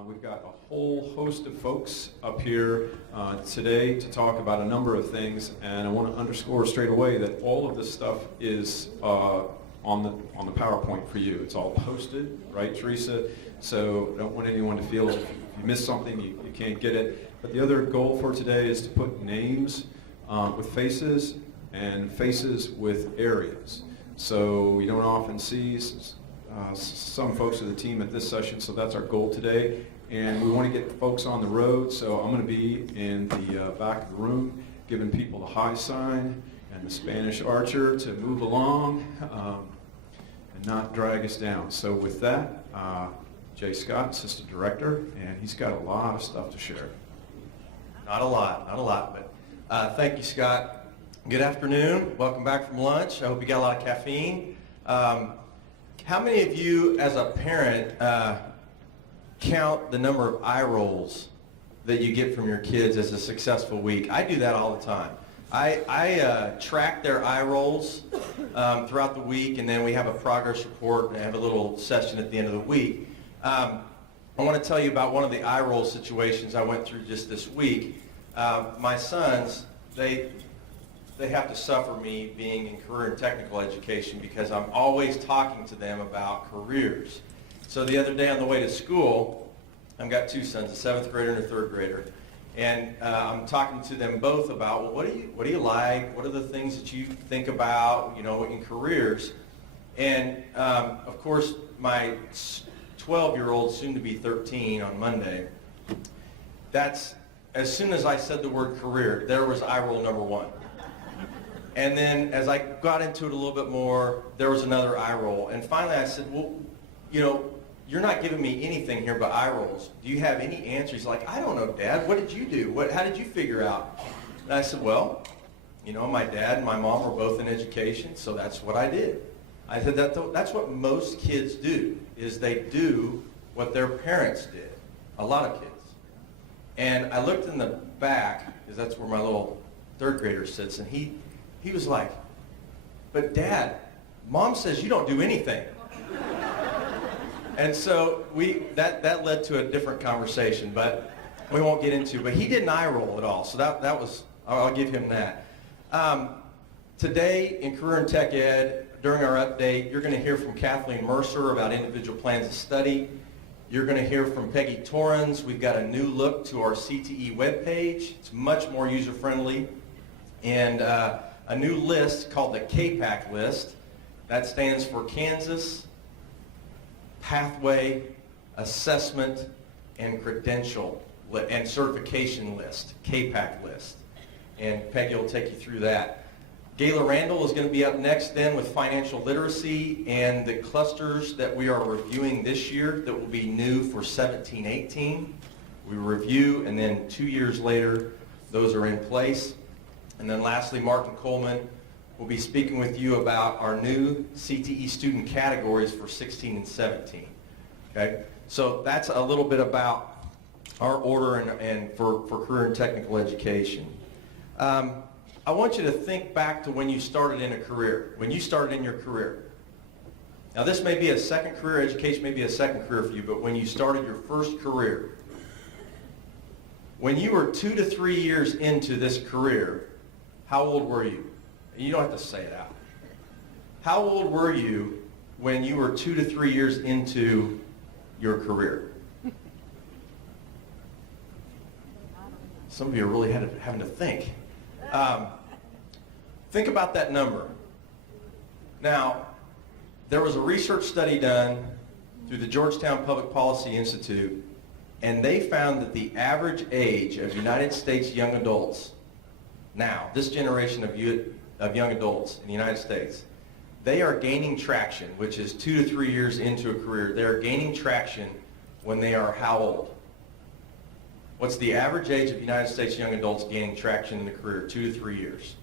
We've got a whole host of folks up here today to talk about a number of things, and I want to underscore straight away that all of this stuff is on the PowerPoint for you. It's all posted, right, Teresa? So I don't want anyone to feel if you missed something, you can't get it. But the other goal for today is to put names with faces and faces with areas. So you don't often see some folks of the team at this session, so that's our goal today. And we want to get the folks on the road, so I'm going to be in the back of the room giving people the high sign and the Spanish archer to move along and not drag us down. So with that, Jay Scott, Assistant Director, and he's got a lot of stuff to share. Not a lot, but thank you, Scott. Good afternoon. Welcome back from lunch. I hope you got a lot of caffeine. How many of you, as a parent, count the number of eye rolls that you get from your kids as a successful week? I do that all the time. I track their eye rolls throughout the week, and then we have a progress report, and I have a little session at the end of the week. I want to tell you about one of the eye roll situations I went through just this week. My sons, they have to suffer me being in career and technical education because I'm always talking to them about careers. So the other day on the way to school, I've got two sons, a 7th grader and a 3rd grader, and I'm talking to them both about, well, what do you like? What are the things that you think about, in careers? And of course, my 12-year-old, soon to be 13 on Monday, as soon as I said the word career, there was eye roll number one. And then as I got into it a little bit more, there was another eye roll. And finally I said, well, you're not giving me anything here but eye rolls. Do you have any answers? He's like, I don't know, Dad. What did you do? How did you figure out? And I said, well, my dad and my mom were both in education, so that's what I did. I said, that's what most kids do, is they do what their parents did. A lot of kids. And I looked in the back, because that's where my little 3rd grader sits, and he was like, but Dad, Mom says you don't do anything. And so that led to a different conversation, but we won't get into. But he didn't eye roll at all, so that was, I'll give him that. Today in Career and Tech Ed, during our update, you're going to hear from Kathleen Mercer about individual plans of study. You're going to hear from Peggy Torrens. We've got a new look to our CTE webpage. It's much more user-friendly. And a new list called the KPAC list. That stands for Kansas Pathway Assessment and Credential and Certification List, KPAC list. And Peggy will take you through that. Gayla Randall is going to be up next then with financial literacy and the clusters that we are reviewing this year that will be new for 17-18. We review, and then 2 years later, those are in place. And then lastly, Martin Coleman will be speaking with you about our new CTE student categories for 16 and 17. Okay? So that's a little bit about our order and for career and technical education. I want you to think back to when you started in a career, when you started in your career. Now this may be a second career, education may be a second career for you, but when you started your first career, when you were 2 to 3 years into this career, how old were you? You don't have to say it out. How old were you when you were 2 to 3 years into your career? Some of you are really having to think. Think about that number. Now, there was a research study done through the Georgetown Public Policy Institute, and they found that the average age of United States young adults now, this generation of young adults in the United States, they are gaining traction, which is 2 to 3 years into a career. They are gaining traction when they are how old? What's the average age of United States young adults gaining traction in a career? 2 to 3 years.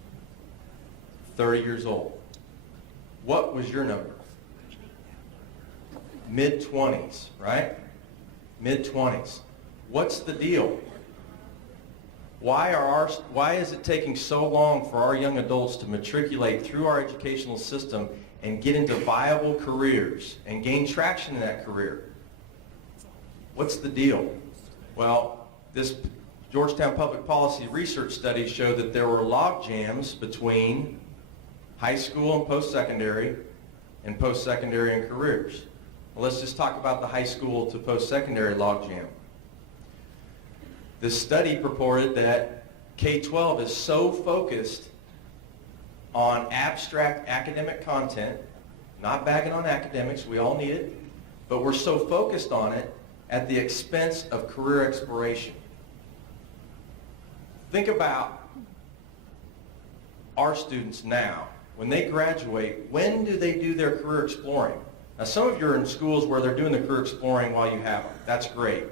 30 years old. What was your number? Mid-20s, right? Mid-20s. What's the deal? Why is it taking so long for our young adults to matriculate through our educational system and get into viable careers and gain traction in that career? What's the deal? Well, this Georgetown Public Policy research study showed that there were log jams between high school and post-secondary and careers. Well, let's just talk about the high school to post-secondary logjam. This study purported that K-12 is so focused on abstract academic content, not bagging on academics, we all need it, but we're so focused on it at the expense of career exploration. Think about our students now. When they graduate, when do they do their career exploring? Now, some of you are in schools where they're doing the career exploring while you have them. That's great.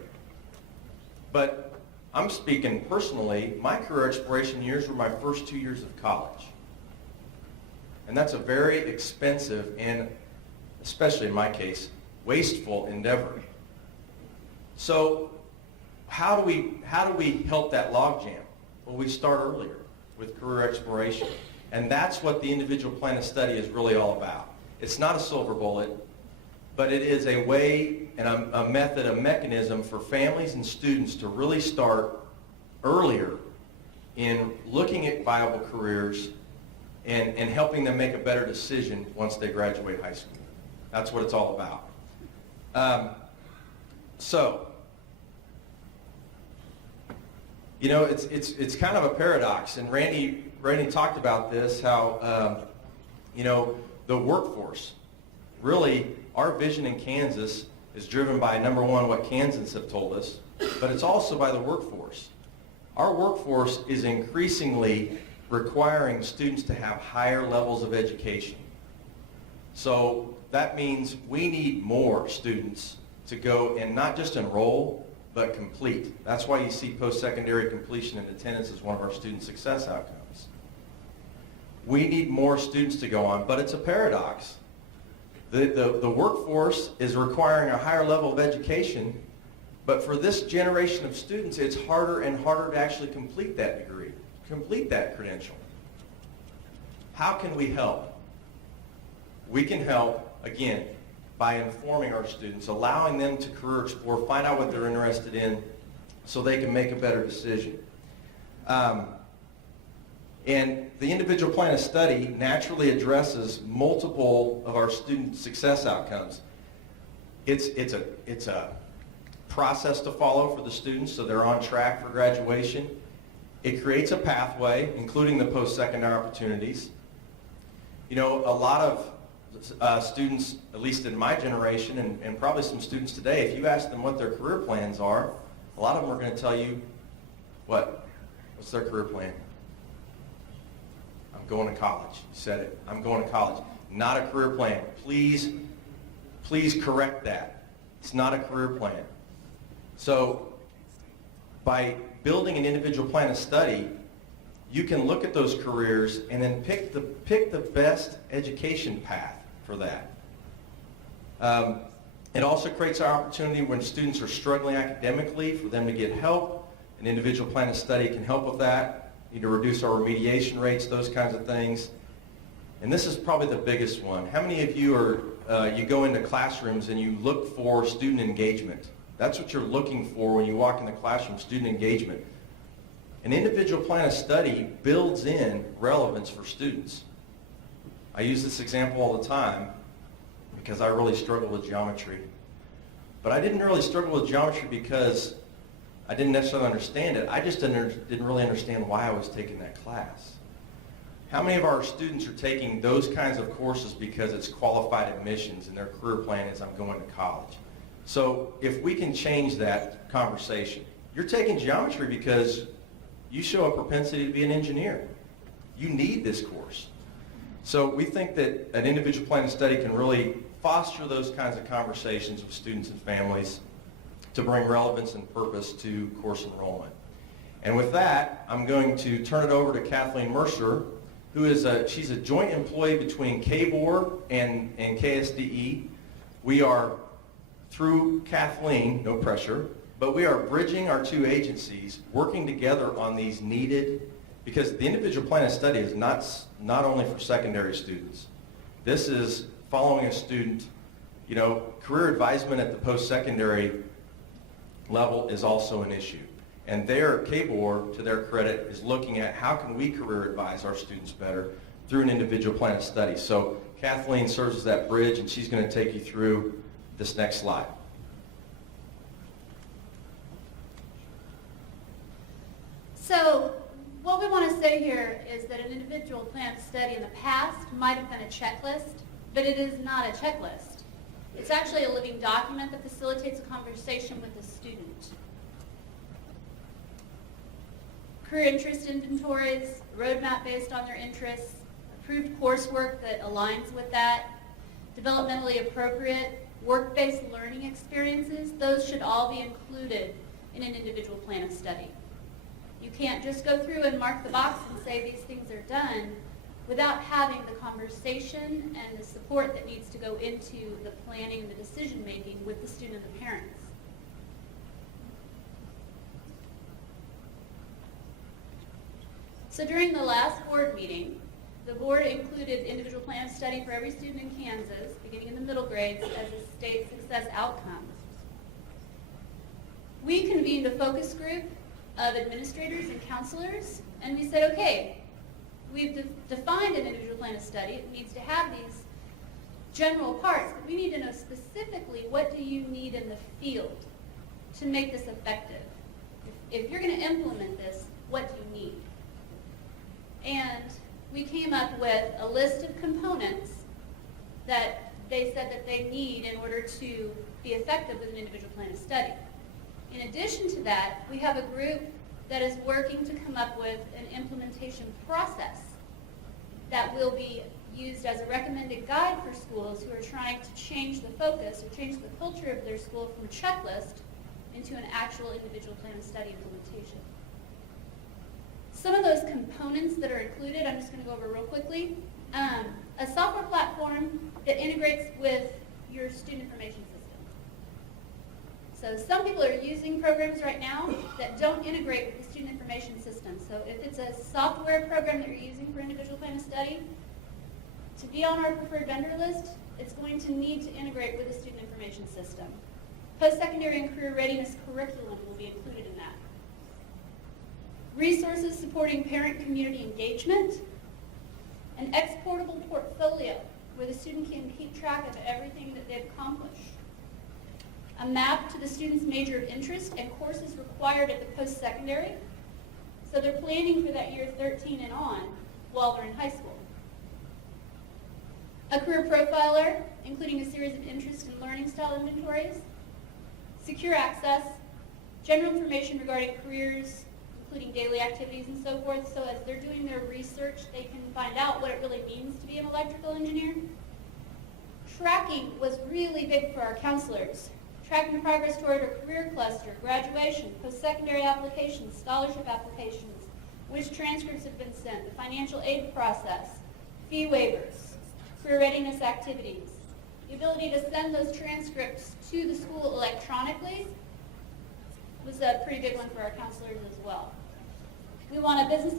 But I'm speaking personally, my career exploration years were my first 2 years of college. And that's a very expensive and, especially in my case, wasteful endeavor. So how do we help that logjam? Well, we start earlier with career exploration. And that's what the individual plan of study is really all about. It's not a silver bullet, but it is a way and a method, a mechanism for families and students to really start earlier in looking at viable careers and helping them make a better decision once they graduate high school. That's what it's all about. You know, it's kind of a paradox, and Randy talked about this, how, you know, the workforce, really, our vision in Kansas is driven by, number one, what Kansans have told us, but it's also by the workforce. Our workforce is increasingly requiring students to have higher levels of education. So that means we need more students to go and not just enroll, but complete. That's why you see post-secondary completion and attendance as one of our student success outcomes. We need more students to go on, but it's a paradox. The workforce is requiring a higher level of education, but for this generation of students, it's harder and harder to actually complete that degree, complete that credential. How can we help? We can help, again, by informing our students, allowing them to career explore, find out what they're interested in so they can make a better decision. And the individual plan of study naturally addresses multiple of our student success outcomes. It's a process to follow for the students so they're on track for graduation. It creates a pathway, including the post-secondary opportunities. You know, a lot of students, at least in my generation, and probably some students today, if you ask them what their career plans are, a lot of them are going to tell you, what's their career plan? I'm going to college. You said it. I'm going to college. Not a career plan. Please correct that. It's not a career plan. So by building an individual plan of study, you can look at those careers and then pick the best education path for that. It also creates an opportunity when students are struggling academically for them to get help. An individual plan of study can help with that. You need to reduce our remediation rates, those kinds of things. And this is probably the biggest one. How many of you you go into classrooms and you look for student engagement? That's what you're looking for when you walk in the classroom, student engagement. An individual plan of study builds in relevance for students. I use this example all the time because I really struggle with geometry. But I didn't really struggle with geometry because I didn't necessarily understand it. I just didn't really understand why I was taking that class. How many of our students are taking those kinds of courses because it's qualified admissions and their career plan is I'm going to college? So if we can change that conversation, you're taking geometry because you show a propensity to be an engineer. You need this course. So we think that an individual plan of study can really foster those kinds of conversations with students and families to bring relevance and purpose to course enrollment. And with that, I'm going to turn it over to Kathleen Mercer, who is she's a joint employee between KBOR and KSDE. We are, through Kathleen, no pressure, but we are bridging our two agencies, working together on these needed, because the individual plan of study is not only for secondary students. This is following a student, you know, career advisement at the post-secondary level is also an issue. And their KBOR, to their credit, is looking at how can we career advise our students better through an individual plan of study. So Kathleen serves as that bridge, and she's going to take you through this next slide. So what we want to say here is that an individual plan of study in the past might have been a checklist, but it is not a checklist. It's actually a living document that facilitates a conversation with the student. Career interest inventories, roadmap based on their interests, approved coursework that aligns with that, developmentally appropriate, work-based learning experiences, those should all be included in an individual plan of study. You can't just go through and mark the box and say these things are done without having the conversation and the support that needs to go into the planning and the decision making with the student and the parents. So during the last board meeting, the board included individual plan of study for every student in Kansas, beginning in the middle grades, as a state success outcome. We convened a focus group of administrators and counselors, and we said, okay, we've defined an individual plan of study. It needs to have these general parts, but we need to know specifically what do you need in the field to make this effective. If you're going to implement this, what do you need? And we came up with a list of components that they said that they need in order to be effective with an individual plan of study. In addition to that, we have a group that is working to come up with an implementation process that will be used as a recommended guide for schools who are trying to change the focus or change the culture of their school from a checklist into an actual individual plan of study implementation. Some of those components that are included, I'm just going to go over real quickly. A software platform that integrates with your student information system. So some people are using programs right now that don't integrate with the student information system. So if it's a software program that you're using for individual plan of study, to be on our preferred vendor list, it's going to need to integrate with the student information system. Postsecondary and career readiness curriculum will be included in that. Resources supporting parent-community engagement, an exportable portfolio where the student can keep track of everything that they've accomplished, a map to the student's major of interest and courses required at the post-secondary, so they're planning for that year 13 and on while they're in high school. A career profiler, including a series of interest and learning style inventories, secure access, general information regarding careers, including daily activities and so forth, so as they're doing their research, they can find out what it really means to be an electrical engineer. Tracking was really big for our counselors. Tracking progress toward a career cluster, graduation, post-secondary applications, scholarship applications, which transcripts have been sent, the financial aid process, fee waivers, career readiness activities. The ability to send those transcripts to the school electronically was a pretty big one for our counselors as well. We want a business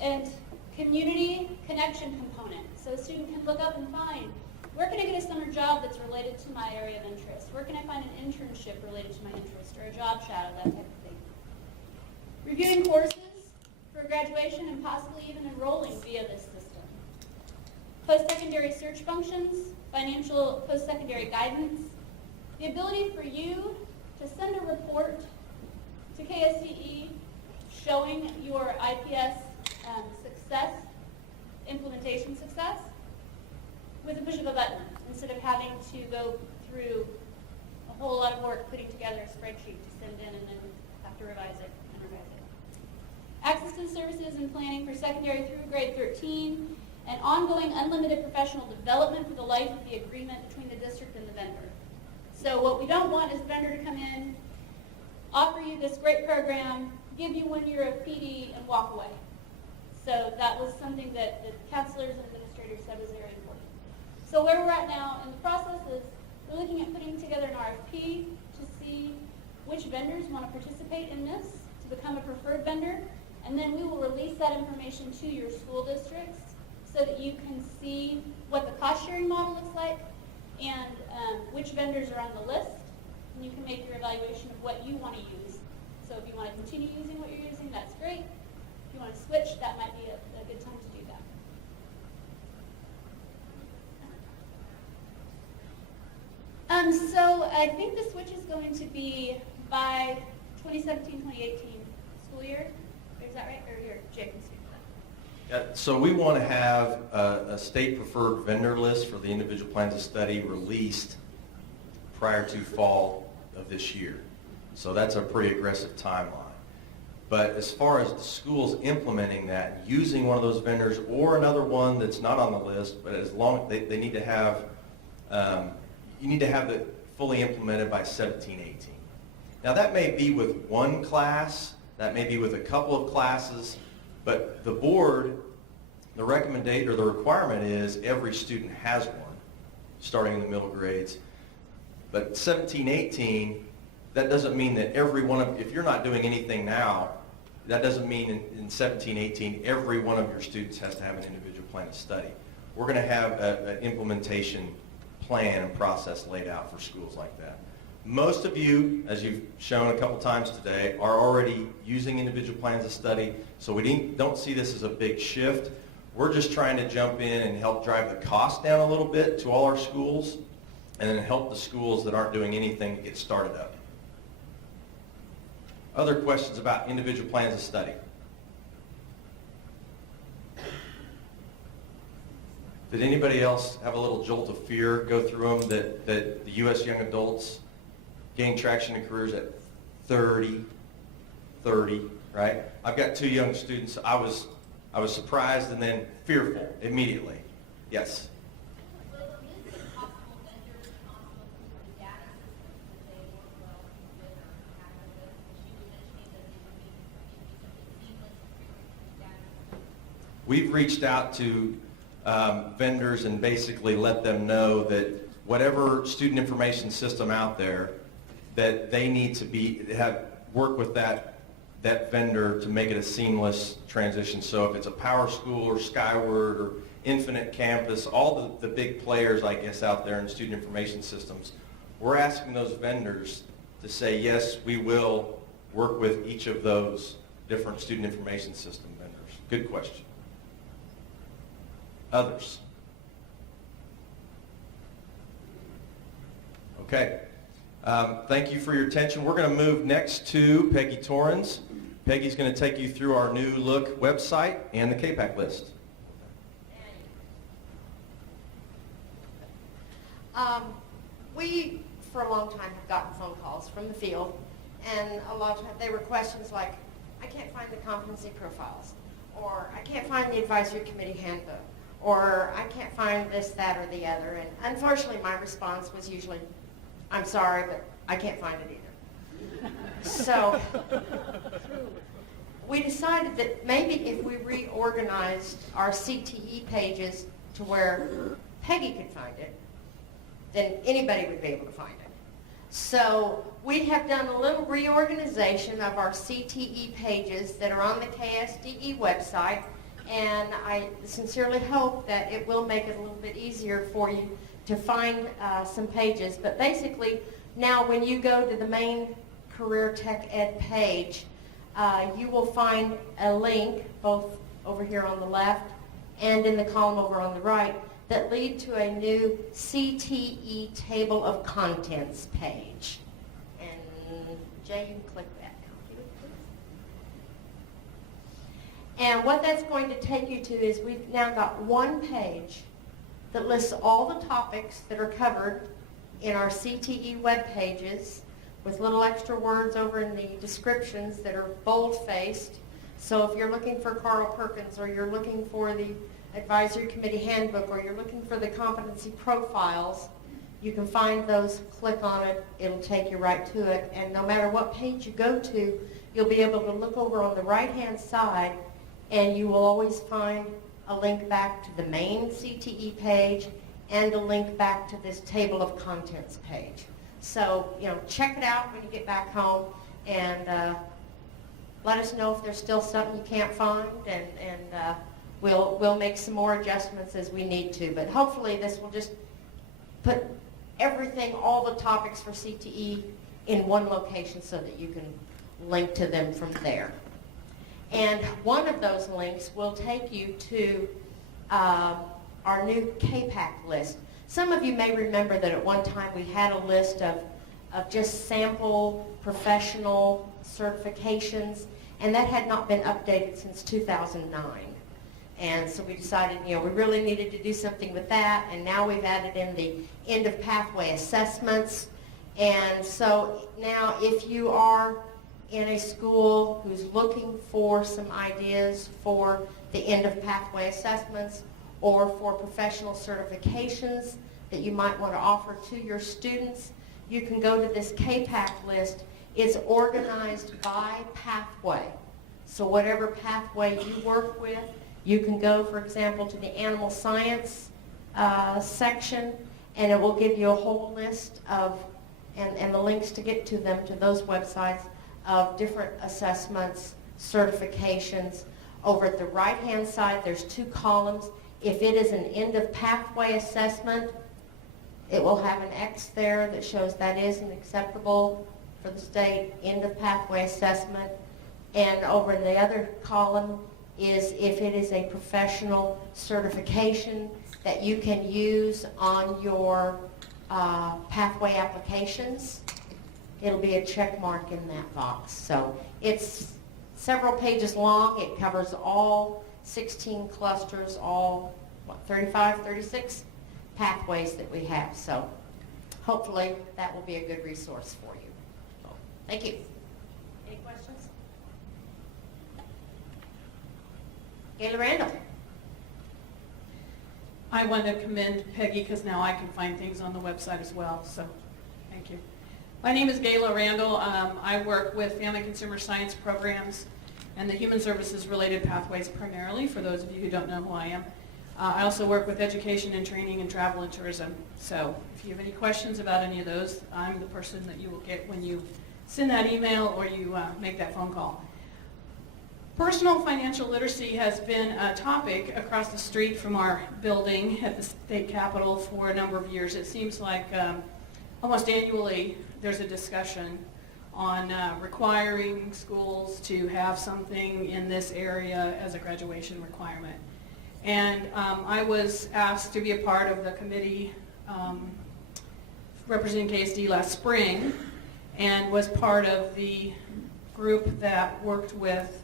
and community connection component, so a student can look up and find, where can I get a summer job that's related to my area of interest? Where can I find an internship related to my interest, or a job shadow, that type of thing. Reviewing courses for graduation and possibly even enrolling via this system. Post-secondary search functions, financial post-secondary guidance, the ability for you to send a report to KSDE showing your IPS success, implementation success, with a push of a button, instead of having to go through a whole lot of work putting together a spreadsheet to send in and then have to revise it and revise it. Access to services and planning for secondary through grade 13, and ongoing unlimited professional development for the life of the agreement between the district and the vendor. So what we don't want is the vendor to come in, offer you this great program, give you 1 year of PD, and walk away. So that was something that the counselors and administrators said was very important. So where we're at now in the process is we're looking at putting together an RFP to see which vendors want to participate in this to become a preferred vendor, and then we will release that information to your school districts so that you can see what the cost sharing model looks like and which vendors are on the list, and you can make your evaluation what you want to use. So if you want to continue using what you're using, that's great. If you want to switch, that might be a good time to do that. So I think the switch is going to be by 2017-2018 school year. Is that right? Or here, Jake can speak to that. Yeah, so we want to have a state preferred vendor list for the individual plans of study released prior to fall of this year. So that's a pretty aggressive timeline. But as far as the schools implementing that, using one of those vendors or another one that's not on the list, but as long they need to have, you need to have it fully implemented by 17-18. Now that may be with one class, that may be with a couple of classes, but the board, the recommendation or the requirement is every student has one, starting in the middle grades. But 17-18, that doesn't mean that every one of, if you're not doing anything now, that doesn't mean in 17-18 every one of your students has to have an individual plan of study. We're going to have an implementation plan and process laid out for schools like that. Most of you, as you've shown a couple times today, are already using individual plans of study, so we don't see this as a big shift. We're just trying to jump in and help drive the cost down a little bit to all our schools, and then help the schools that aren't doing anything get started up. Other questions about individual plans of study? Did anybody else have a little jolt of fear go through them that the U.S. young adults gain traction in careers at 30, right? I've got 2 young students. I was surprised and then fearful immediately. Yes? We've reached out to vendors and basically let them know that whatever student information system out there, that they need to work with that vendor to make it a seamless transition. So if it's a Power School or Skyward or Infinite Campus, all the big players, I guess, out there in student information systems, we're asking those vendors to say, yes, we will work with each of those different student information system vendors. Good question. Others? Okay. Thank you for your attention. We're going to move next to Peggy Torrens. Peggy's going to take you through our new look website and the KPAC list. We, for a long time, have gotten phone calls from the field, and a lot of times they were questions like, I can't find the competency profiles, or I can't find the advisory committee handbook, or I can't find this, that, or the other. And unfortunately, my response was usually, I'm sorry, but I can't find it either. So we decided that maybe if we reorganized our CTE pages to where Peggy could find it, then anybody would be able to find it. So we have done a little reorganization of our CTE pages that are on the KSDE website, and I sincerely hope that it will make it a little bit easier for you to find some pages. But basically, now when you go to the main Career Tech Ed page, you will find a link both over here on the left and in the column over on the right that lead to a new CTE table of contents page. And Jay, you can click that now. And what that's going to take you to is we've now got one page that lists all the topics that are covered in our CTE web pages with little extra words over in the descriptions that are bold-faced. So if you're looking for Carl Perkins, or you're looking for the advisory committee handbook, or you're looking for the competency profiles, you can find those, click on it, it'll take you right to it. And no matter what page you go to, you'll be able to look over on the right-hand side, and you will always find a link back to the main CTE page and a link back to this table of contents page. So, check it out when you get back home, and let us know if there's still something you can't find, and we'll make some more adjustments as we need to. But hopefully this will just put everything, all the topics for CTE in one location so that you can link to them from there. And one of those links will take you to our new KPAC list. Some of you may remember that at one time we had a list of just sample professional certifications, and that had not been updated since 2009. And so we decided, we really needed to do something with that, and now we've added in the end of pathway assessments. And so now if you are in a school who's looking for some ideas for the end of pathway assessments or for professional certifications that you might want to offer to your students, you can go to this KPAC list. It's organized by pathway. So whatever pathway you work with, you can go, for example, to the animal science section, and it will give you a whole list of, and the links to get to them, to those websites, of different assessments, certifications. Over at the right-hand side, there's 2 columns. If it is an end of pathway assessment, it will have an X there that shows that is an acceptable for the state end of pathway assessment. And over in the other column is if it is a professional certification that you can use on your pathway applications. It'll be a check mark in that box. So it's several pages long. It covers all 16 clusters, all 35, 36 pathways that we have. So hopefully that will be a good resource for you. Thank you. Any questions? Gayla Randall. I want to commend Peggy because now I can find things on the website as well, so thank you. My name is Gayla Randall. I work with family consumer science programs and the human services related pathways primarily, for those of you who don't know who I am. I also work with education and training and travel and tourism. So if you have any questions about any of those, I'm the person that you will get when you send that email or you make that phone call. Personal financial literacy has been a topic across the street from our building at the state capitol for a number of years. It seems like almost annually there's a discussion on requiring schools to have something in this area as a graduation requirement. And I was asked to be a part of the committee representing KSDE last spring and was part of the group that worked with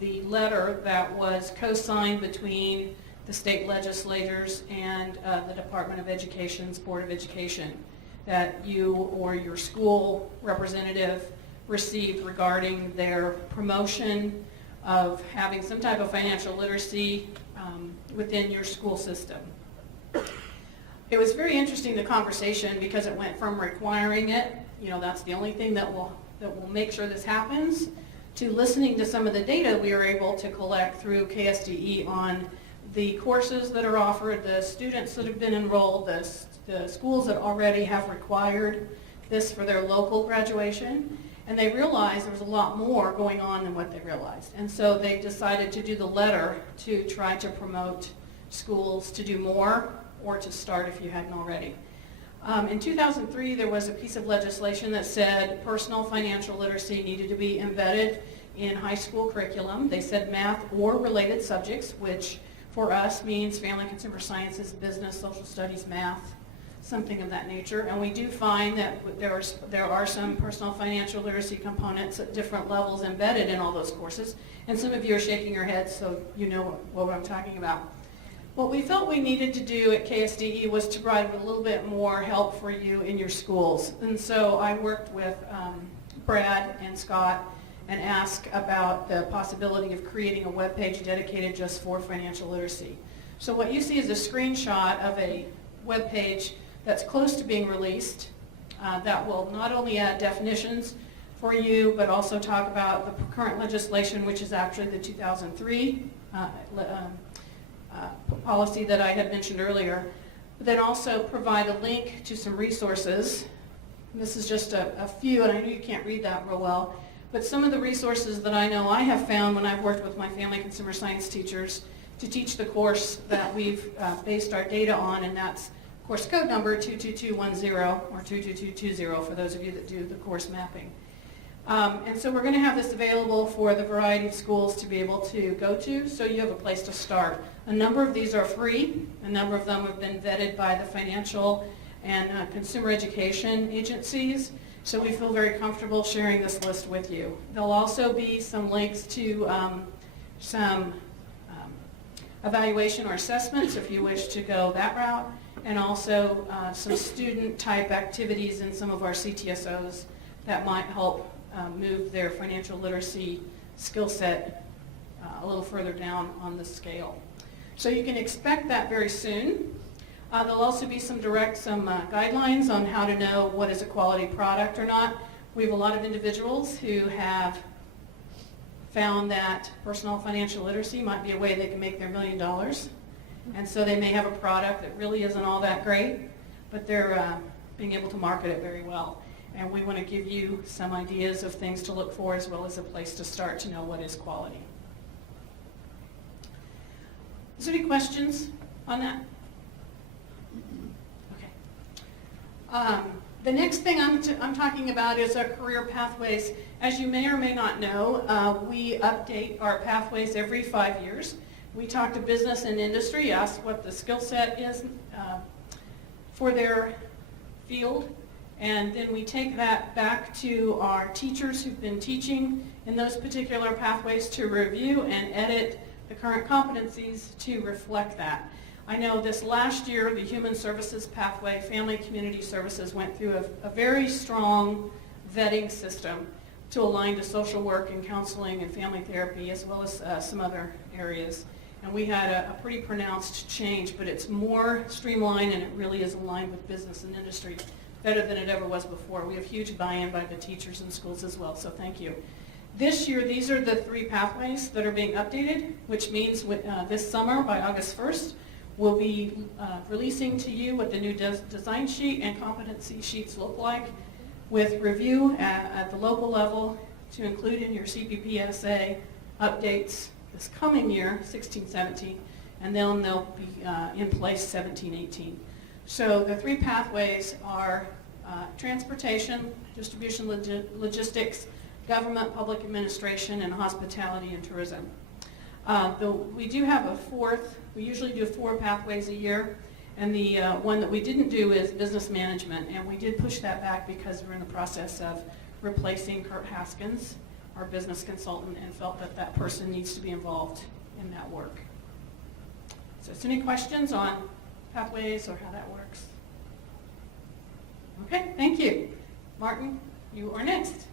the letter that was co-signed between the state legislators and the Department of Education's Board of Education that you or your school representative received regarding their promotion of having some type of financial literacy within your school system. It was very interesting, the conversation, because it went from requiring it, that's the only thing that will make sure this happens, to listening to some of the data we were able to collect through KSDE on the courses that are offered, the students that have been enrolled, the schools that already have required this for their local graduation, and they realized there was a lot more going on than what they realized. And so they decided to do the letter to try to promote schools to do more or to start if you hadn't already. In 2003, there was a piece of legislation that said personal financial literacy needed to be embedded in high school curriculum. They said math or related subjects, which for us means family consumer sciences, business, social studies, math, something of that nature. And we do find that there are some personal financial literacy components at different levels embedded in all those courses. And some of you are shaking your heads, so you know what I'm talking about. What we felt we needed to do at KSDE was to provide a little bit more help for you in your schools. And so I worked with Brad and Scott and asked about the possibility of creating a webpage dedicated just for financial literacy. So what you see is a screenshot of a webpage that's close to being released that will not only add definitions for you, but also talk about the current legislation, which is actually the 2003 policy that I had mentioned earlier, but then also provide a link to some resources. And this is just a few, and I know you can't read that real well, but some of the resources that I know I have found when I've worked with my family consumer science teachers to teach the course that we've based our data on, and that's course code number 22210 or 22220 for those of you that do the course mapping. And so we're going to have this available for the variety of schools to be able to go to, so you have a place to start. A number of these are free. A number of them have been vetted by the financial and consumer education agencies, so we feel very comfortable sharing this list with you. There'll also be some links to some evaluation or assessments if you wish to go that route, and also some student-type activities in some of our CTSOs that might help move their financial literacy skill set a little further down on the scale. So you can expect that very soon. There'll also be some guidelines on how to know what is a quality product or not. We have a lot of individuals who have found that personal financial literacy might be a way they can make their $1 million. And so they may have a product that really isn't all that great, but they're being able to market it very well. And we want to give you some ideas of things to look for as well as a place to start to know what is quality. Is there any questions on that? Okay. The next thing I'm talking about is our career pathways. As you may or may not know, we update our pathways every 5 years. We talk to business and industry, ask what the skill set is for their field, and then we take that back to our teachers who've been teaching in those particular pathways to review and edit the current competencies to reflect that. I know this last year, the Human Services pathway, Family Community Services, went through a very strong vetting system to align to social work and counseling and family therapy, as well as some other areas. And we had a pretty pronounced change, but it's more streamlined and it really is aligned with business and industry better than it ever was before. We have huge buy-in by the teachers and schools as well, so thank you. This year, these are the 3 pathways that are being updated, which means this summer, by August 1st, we'll be releasing to you what the new design sheet and competency sheets look like, with review at the local level to include in your CPPSA updates this coming year, 16-17, and then they'll be in place 17-18. So the 3 pathways are transportation, distribution logistics, government, public administration, and hospitality and tourism. We do have a 4th, we usually do 4 pathways a year, and the one that we didn't do is business management, and we did push that back because we're in the process of replacing Kurt Haskins, our business consultant, and felt that that person needs to be involved in that work. So is there any questions on pathways or how that works? Okay, thank you. Martin, you are next.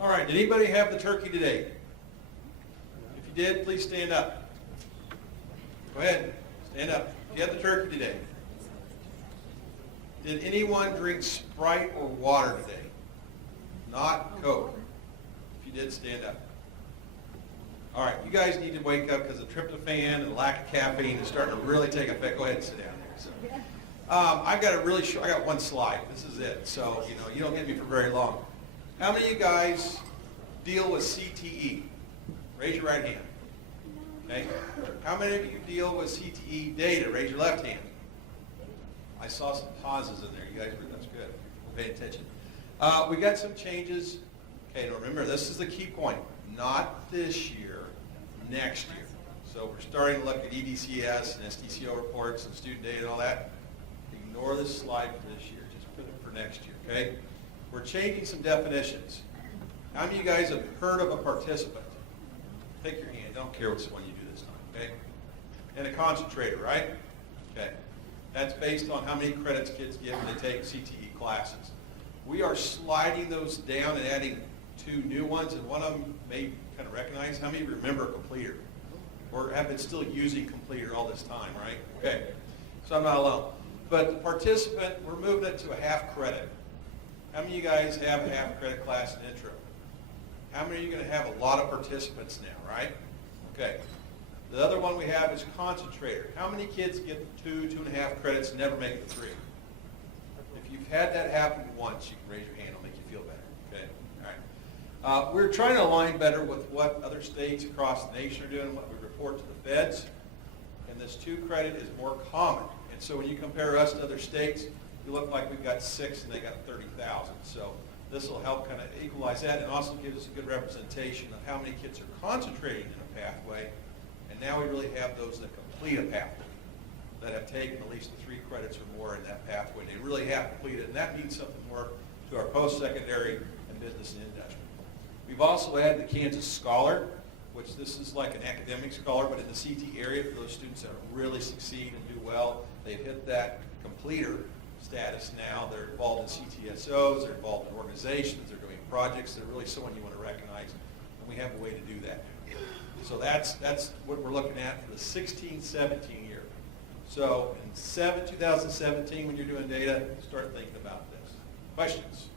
All right, did anybody have the turkey today? If you did, please stand up. Go ahead, stand up. If you had the turkey today. Did anyone drink Sprite or water today? Not Coke. If you did, stand up. All right, you guys need to wake up because the tryptophan and the lack of caffeine is starting to really take effect. Go ahead and sit down there. So, I got one slide. This is it. So, you don't get me for very long. How many of you guys deal with CTE? Raise your right hand. Okay. How many of you deal with CTE data? Raise your left hand. I saw some pauses in there. You guys, that's good. We'll pay attention. We got some changes. Okay, now remember, this is the key point. Not this year, next year. So we're starting to look at EDCS and SDCO reports and student data and all that. Ignore this slide for this year. Just put it for next year, okay? We're changing some definitions. How many of you guys have heard of a participant? Take your hand. I don't care which one you do this time, okay? And a concentrator, right? Okay. That's based on how many credits kids get when they take CTE classes. We are sliding those down and adding 2 new ones, and one of them may kind of recognize. How many of you remember a completer? Or have been still using completer all this time, right? Okay. So I'm not alone. But the participant, we're moving it to a half credit. How many of you guys have a half credit class in intro? How many of you are going to have a lot of participants now, right? Okay. The other one we have is concentrator. How many kids get 2.5 credits and never make it 3? If you've had that happen once, you can raise your hand. It'll make you feel better. Okay. All We're trying to align better with what other states across the nation are doing, what we report to the feds. And this 2 credit is more common. And so when you compare us to other states, we look like we've got 6 and they got 30,000. So this will help kind of equalize that and also gives us a good representation of how many kids are concentrating in a pathway. And now we really have those that complete a pathway, that have taken at least the 3 credits or more in that pathway. They really have completed, and that means something more to our post-secondary and business and industry. We've also added the Kansas Scholar, which this is like an academic scholar, but in the CT area for those students that really succeed and do well. They've hit that completer status now. They're involved in CTSOs, they're involved in organizations, they're doing projects. They're really someone you want to recognize, and we have a way to do that. So that's what we're looking at for the 16-17 year. So in 2017, when you're doing data, start thinking about this. Questions?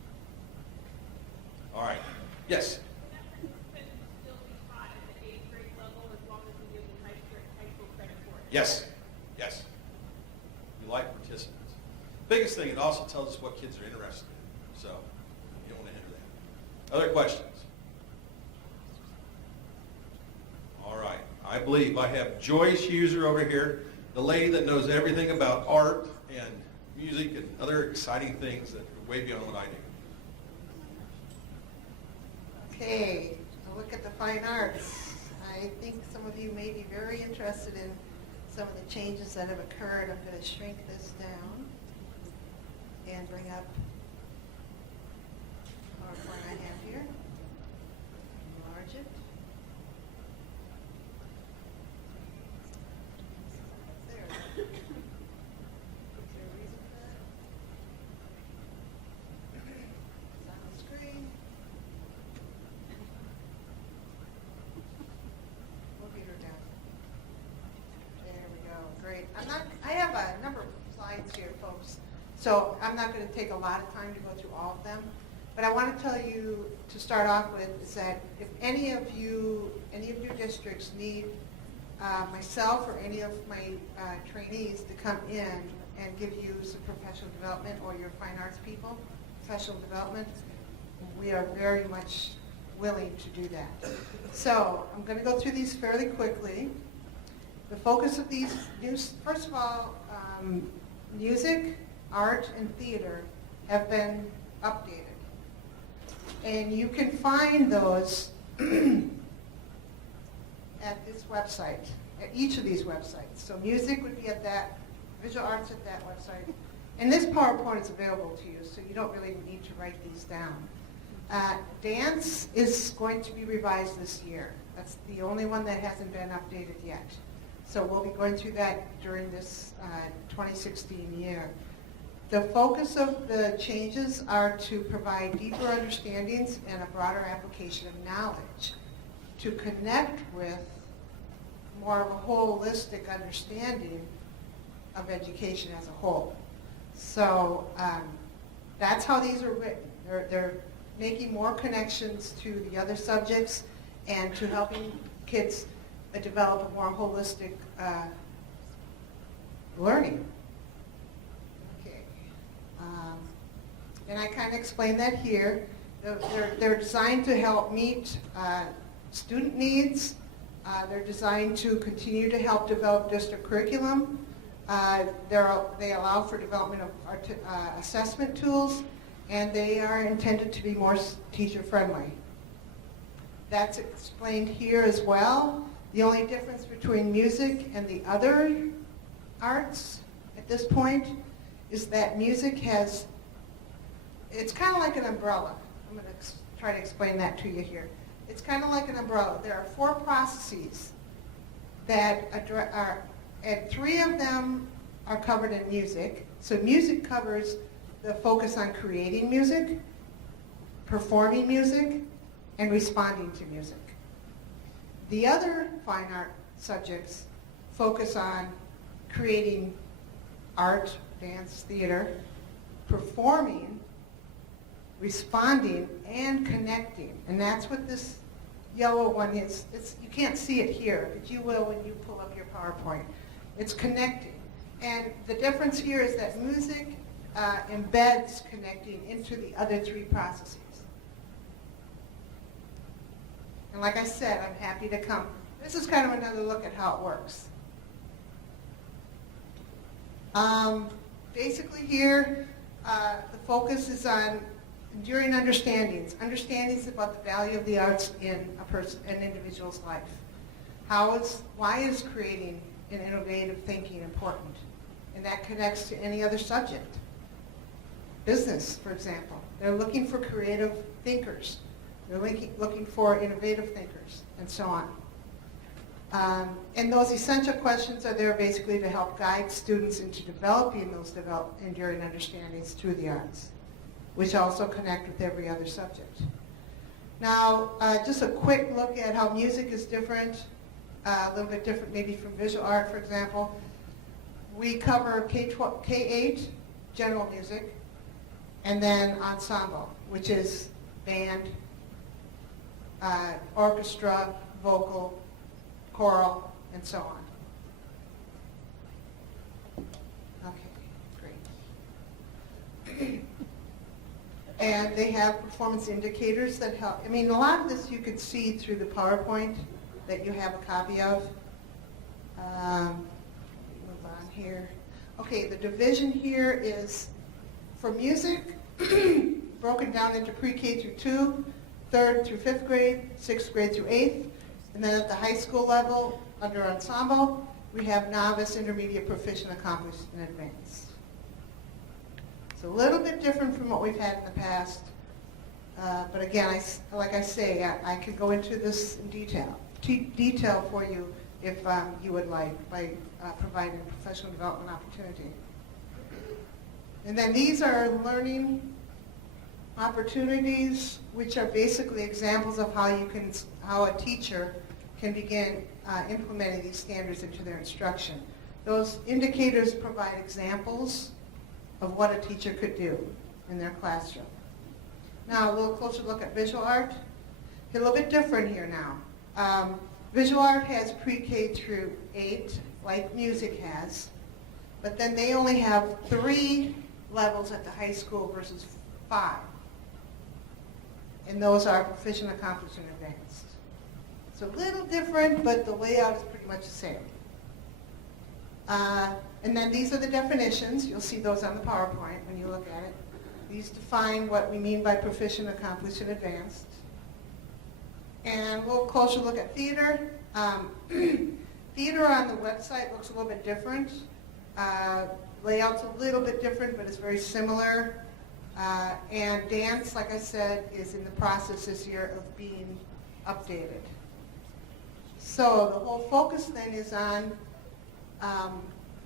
All right. Yes? Yes. Yes. We like participants. Biggest thing, it also tells us what kids are interested in. So you don't want to hinder that. Other questions? All right. I believe I have Joyce User over here, the lady that knows everything about art and music and other exciting things that are way beyond what I do. Okay, a look at the fine arts. I think some of you may be very interested in some of the changes that have occurred. I'm going to shrink this down and bring up the PowerPoint I have here. Enlarge it. There. Is there a reason for that? It's on the screen. We'll get her down. There we go. Great. I have a number of slides here, folks. So I'm not going to take a lot of time to go through all of them. But I want to tell you to start off with is that if any of your districts need myself or any of my trainees to come in and give you some professional development, or your fine arts people, professional development, we are very much willing to do that. So I'm going to go through these fairly quickly. The focus of these, first of all, music, art, and theater have been updated. And you can find those at this website, at each of these websites. So music would be at that, visual arts at that website. And this PowerPoint is available to you, so you don't really need to write these down. Dance is going to be revised this year. That's the only one that hasn't been updated yet. So we'll be going through that during this 2016 year. The focus of the changes are to provide deeper understandings and a broader application of knowledge to connect with more of a holistic understanding of education as a whole. So that's how these are written. They're making more connections to the other subjects and to helping kids develop a more holistic learning. Okay. And I kind of explained that here. They're designed to help meet student needs. They're designed to continue to help develop district curriculum. They allow for development of assessment tools, and they are intended to be more teacher-friendly. That's explained here as well. The only difference between music and the other arts at this point is that music has, it's kind of like an umbrella. I'm going to try to explain that to you here. It's kind of like an umbrella. There are 4 processes that are, and 3 of them are covered in music. So music covers the focus on creating music, performing music, and responding to music. The other fine art subjects focus on creating art, dance, theater, performing, responding, and connecting. And that's what this yellow one is. You can't see it here, but you will when you pull up your PowerPoint. It's connecting. And the difference here is that music embeds connecting into the other 3 processes. And like I said, I'm happy to come. This is kind of another look at how it works. Basically here, the focus is on enduring understandings about the value of the arts in an individual's life. Why is creating and innovative thinking important? And that connects to any other subject. Business, for example. They're looking for creative thinkers. They're looking for innovative thinkers, and so on. And those essential questions are there basically to help guide students into developing those enduring understandings through the arts, which also connect with every other subject. Now, just a quick look at how music is different, a little bit different maybe from visual art, for example. We cover K-8, general music, and then ensemble, which is band, orchestra, vocal, choral, and so on. Okay, great. And they have performance indicators that help. I mean, a lot of this you could see through the PowerPoint that you have a copy of. Move on here. Okay, the division here is for music, broken down into pre-K through 2, 3rd through 5th grade, 6th grade through 8th. And then at the high school level, under ensemble, we have novice, intermediate, proficient, accomplished, and advanced. It's a little bit different from what we've had in the past. But again, like I say, I could go into this in detail for you if you would like, by providing professional development opportunity. And then these are learning opportunities, which are basically examples of how a teacher can begin implementing these standards into their instruction. Those indicators provide examples of what a teacher could do in their classroom. Now, a little closer look at visual art. A little bit different here now. Visual art has pre-K through 8, like music has, but then they only have 3 levels at the high school versus 5. And those are proficient, accomplished, and advanced. It's a little different, but the layout is pretty much the same. And then these are the definitions. You'll see those on the PowerPoint when you look at it. These define what we mean by proficient, accomplished, and advanced. And a little closer look at theater. Theater on the website looks a little bit different. Layout's a little bit different, but it's very similar. And dance, like I said, is in the process this year of being updated. So the whole focus then is on,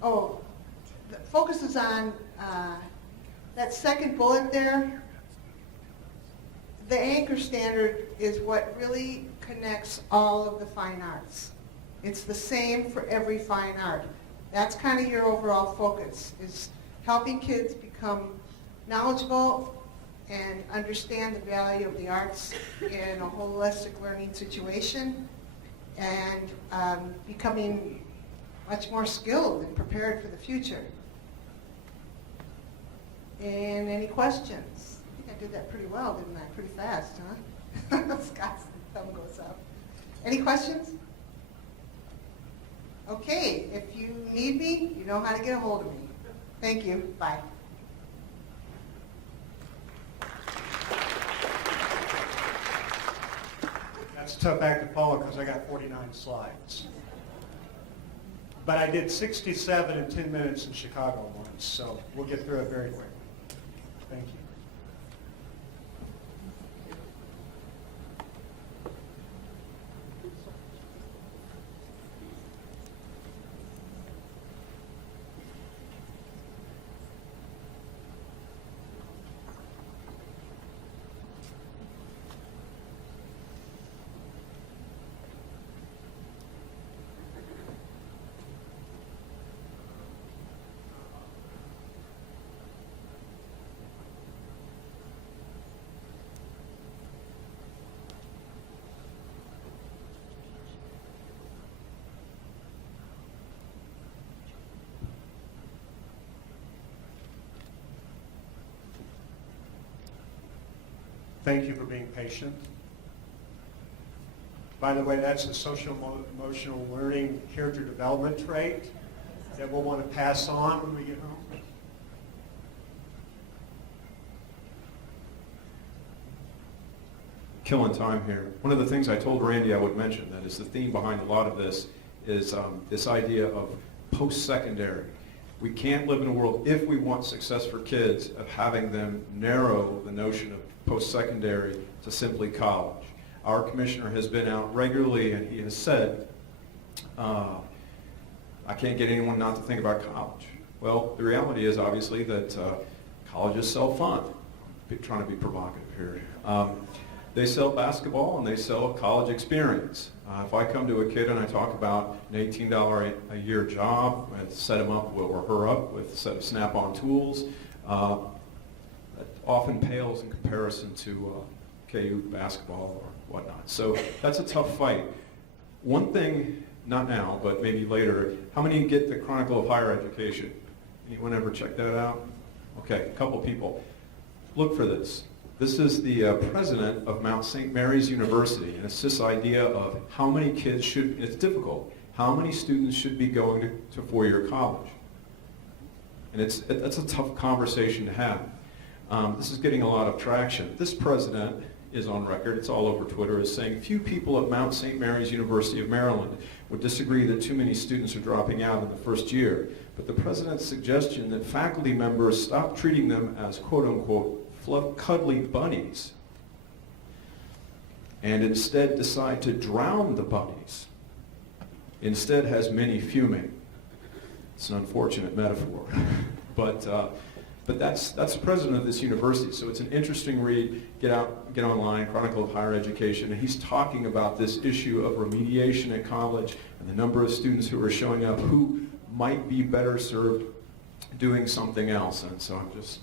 the focus is on that second bullet there. The anchor standard is what really connects all of the fine arts. It's the same for every fine art. That's kind of your overall focus, is helping kids become knowledgeable and understand the value of the arts in a holistic learning situation, and becoming much more skilled and prepared for the future. And any questions? I think I did that pretty well, didn't I? Pretty fast, huh? Scott's thumb goes up. Any questions? Okay, if you need me, you know how to get a hold of me. Thank you. Bye. That's a tough act to follow because I got 49 slides. But I did 67 in 10 minutes in Chicago once, so we'll get through it very quickly. Thank you. Thank you for being patient. By the way, that's a social emotional learning character development trait that we'll want to pass on when we get home. Killing time here. One of the things I told Randy I would mention that is the theme behind a lot of this is this idea of post-secondary. We can't live in a world, if we want success for kids, of having them narrow the notion of post-secondary to simply college. Our commissioner has been out regularly and he has said, I can't get anyone not to think about college. Well, the reality is obviously that colleges sell fun. I'm trying to be provocative here. They sell basketball and they sell a college experience. If I come to a kid and I talk about an $18 a year job, I set him up or her up with a set of Snap-on tools, that often pales in comparison to KU basketball or whatnot. So that's a tough fight. One thing, not now, but maybe later, how many get the Chronicle of Higher Education? Anyone ever check that out? Okay, a couple people. Look for this. This is the president of Mount St. Mary's University, and it's this idea of how many kids should, and it's difficult, how many students should be going to four-year college. And that's a tough conversation to have. This is getting a lot of traction. This president is on record, it's all over Twitter, is saying few people at Mount St. Mary's University of Maryland would disagree that too many students are dropping out in the first year. But the president's suggestion that faculty members stop treating them as quote-unquote fluff, cuddly bunnies and instead decide to drown the bunnies, instead has many fuming. It's an unfortunate metaphor. But that's the president of this university, so it's an interesting read. Get online, Chronicle of Higher Education, and he's talking about this issue of remediation at college and the number of students who are showing up who might be better served doing something else. And so I'm just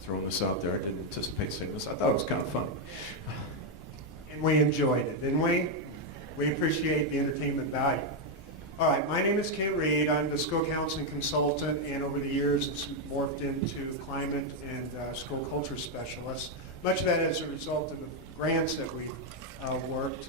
throwing this out there. I didn't anticipate saying this. I thought it was kind of funny. And we enjoyed it, didn't we? We appreciate the entertainment value. All right, my name is Kent Reed. I'm the school counseling consultant, and over the years it's morphed into climate and school culture specialist. Much of that as a result of the grants that we've worked.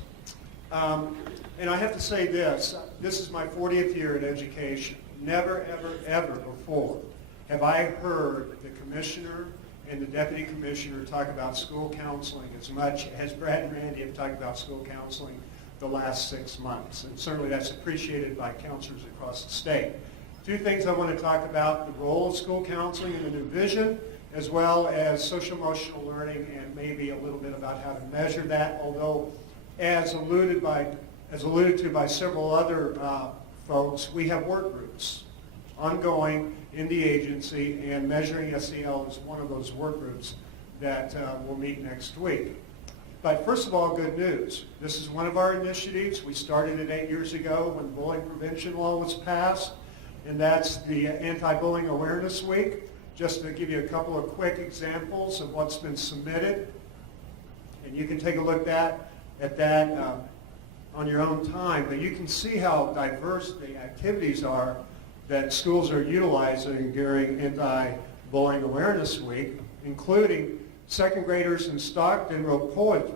And I have to say this is my 40th year in education. Never, ever, ever before have I heard the commissioner and the deputy commissioner talk about school counseling as much as Brad and Randy have talked about school counseling the last 6 months. And certainly that's appreciated by counselors across the state. Two things I want to talk about: the role of school counseling in the new vision, as well as social emotional learning, and maybe a little bit about how to measure that, although as alluded to by several other folks, we have work groups ongoing in the agency, and measuring SEL is one of those work groups that will meet next week. But first of all, good news. This is one of our initiatives. We started it 8 years ago when bullying prevention law was passed, and that's the Anti-Bullying Awareness Week. Just to give you a couple of quick examples of what's been submitted, and you can take a look at that on your own time, but you can see how diverse the activities are that schools are utilizing during Anti-Bullying Awareness Week, including second graders in Stockton wrote poetry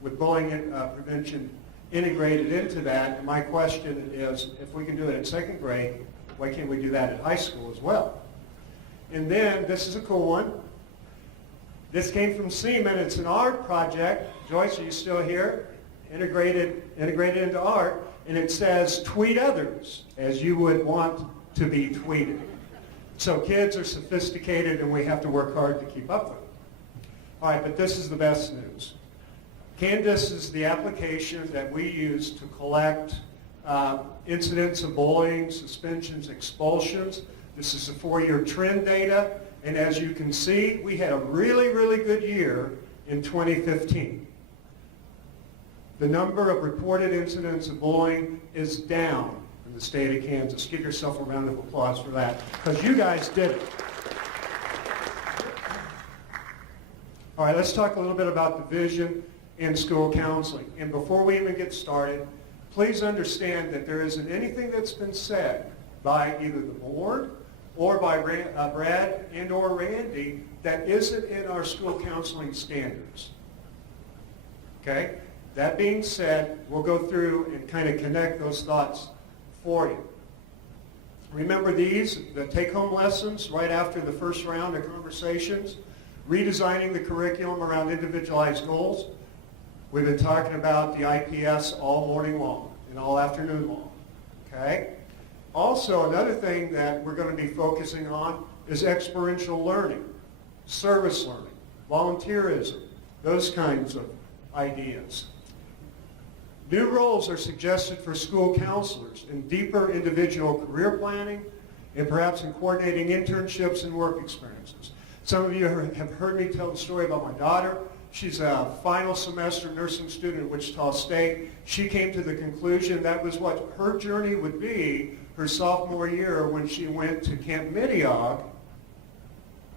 with bullying prevention integrated into that. And my question is, if we can do it in second grade, why can't we do that at high school as well? And then, this is a cool one. This came from Seaman. It's an art project. Joyce, are you still here? Integrated into art. And it says, tweet others as you would want to be tweeted. So kids are sophisticated and we have to work hard to keep up with them. All right, but this is the best news. Candace is the application that we use to collect incidents of bullying, suspensions, expulsions. This is the 4-year trend data. And as you can see, we had a really, really good year in 2015. The number of reported incidents of bullying is down in the state of Kansas. Give yourself a round of applause for that, because you guys did it. All right, let's talk a little bit about the vision in school counseling. And before we even get started, please understand that there isn't anything that's been said by either the board or by Brad and or Randy that isn't in our school counseling standards. Okay? That being said, we'll go through and kind of connect those thoughts for you. Remember these, the take-home lessons right after the first round of conversations, redesigning the curriculum around individualized goals. We've been talking about the IPS all morning long and all afternoon long, okay? Also, another thing that we're going to be focusing on is experiential learning, service learning, volunteerism, those kinds of ideas. New roles are suggested for school counselors in deeper individual career planning and perhaps in coordinating internships and work experiences. Some of you have heard me tell the story about my daughter. She's a final semester nursing student at Wichita State. She came to the conclusion that was what her journey would be her sophomore year when she went to Camp Midiog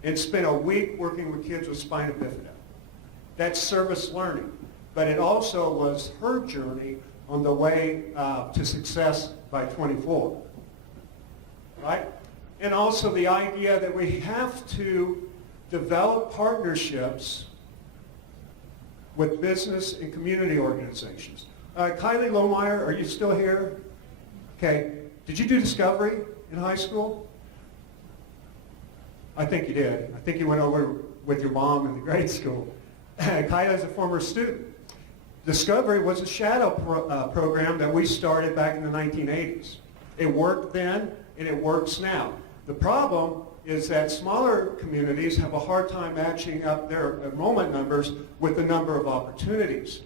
and spent a week working with kids with spina bifida. That's service learning. But it also was her journey on the way to success by 24. Right? And also the idea that we have to develop partnerships with business and community organizations. Kylie Lohmeyer, are you still here? Okay. Did you do Discovery in high school? I think you did. I think you went over with your mom in the grade school. Kylie's a former student. Discovery was a shadow program that we started back in the 1980s. It worked then, and it works now. The problem is that smaller communities have a hard time matching up their enrollment numbers with the number of opportunities.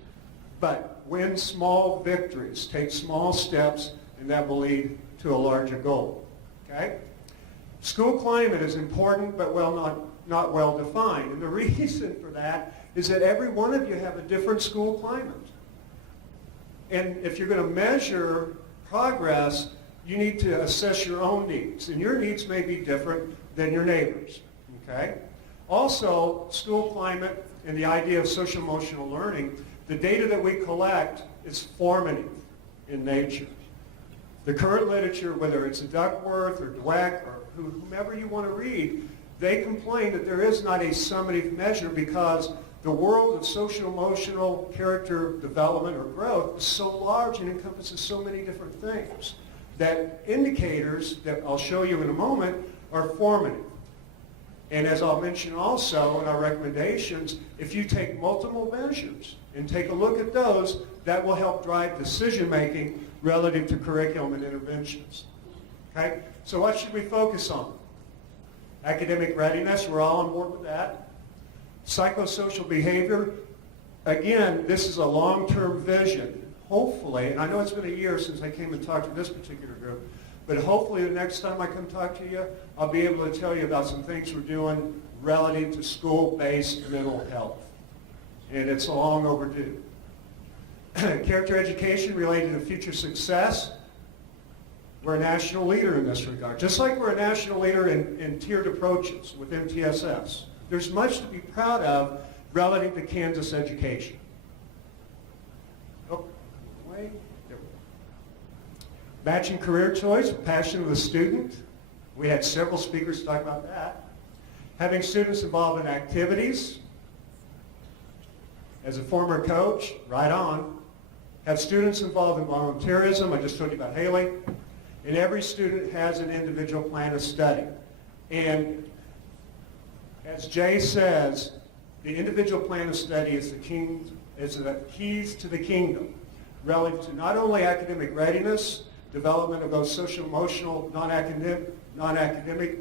But win small victories, take small steps, and that will lead to a larger goal. Okay? School climate is important, but not well defined. And the reason for that is that every one of you have a different school climate. And if you're going to measure progress, you need to assess your own needs. And your needs may be different than your neighbors. Okay? Also, school climate and the idea of social emotional learning, the data that we collect is formative in nature. The current literature, whether it's Duckworth or Dweck or whomever you want to read, they complain that there is not a summative measure because the world of social emotional character development or growth is so large and encompasses so many different things that indicators that I'll show you in a moment are formative. And as I'll mention also in our recommendations, if you take multiple measures and take a look at those, that will help drive decision making relative to curriculum and interventions. Okay? So what should we focus on? Academic readiness, we're all on board with that. Psychosocial behavior, again, this is a long-term vision. Hopefully, and I know it's been a year since I came and talked to this particular group, but hopefully the next time I come talk to you, I'll be able to tell you about some things we're doing relative to school-based mental health. And it's long overdue. Character education related to future success. We're a national leader in this regard. Just like we're a national leader in tiered approaches with MTSS. There's much to be proud of relative to Kansas education. Oh, wait. There we go. Matching career choice, passion of the student. We had several speakers talk about that. Having students involved in activities. As a former coach, right on. Have students involved in volunteerism. I just told you about Haley. And every student has an individual plan of study. And as Jay says, the individual plan of study is the keys to the kingdom relative to not only academic readiness, development of those social, emotional, non-academic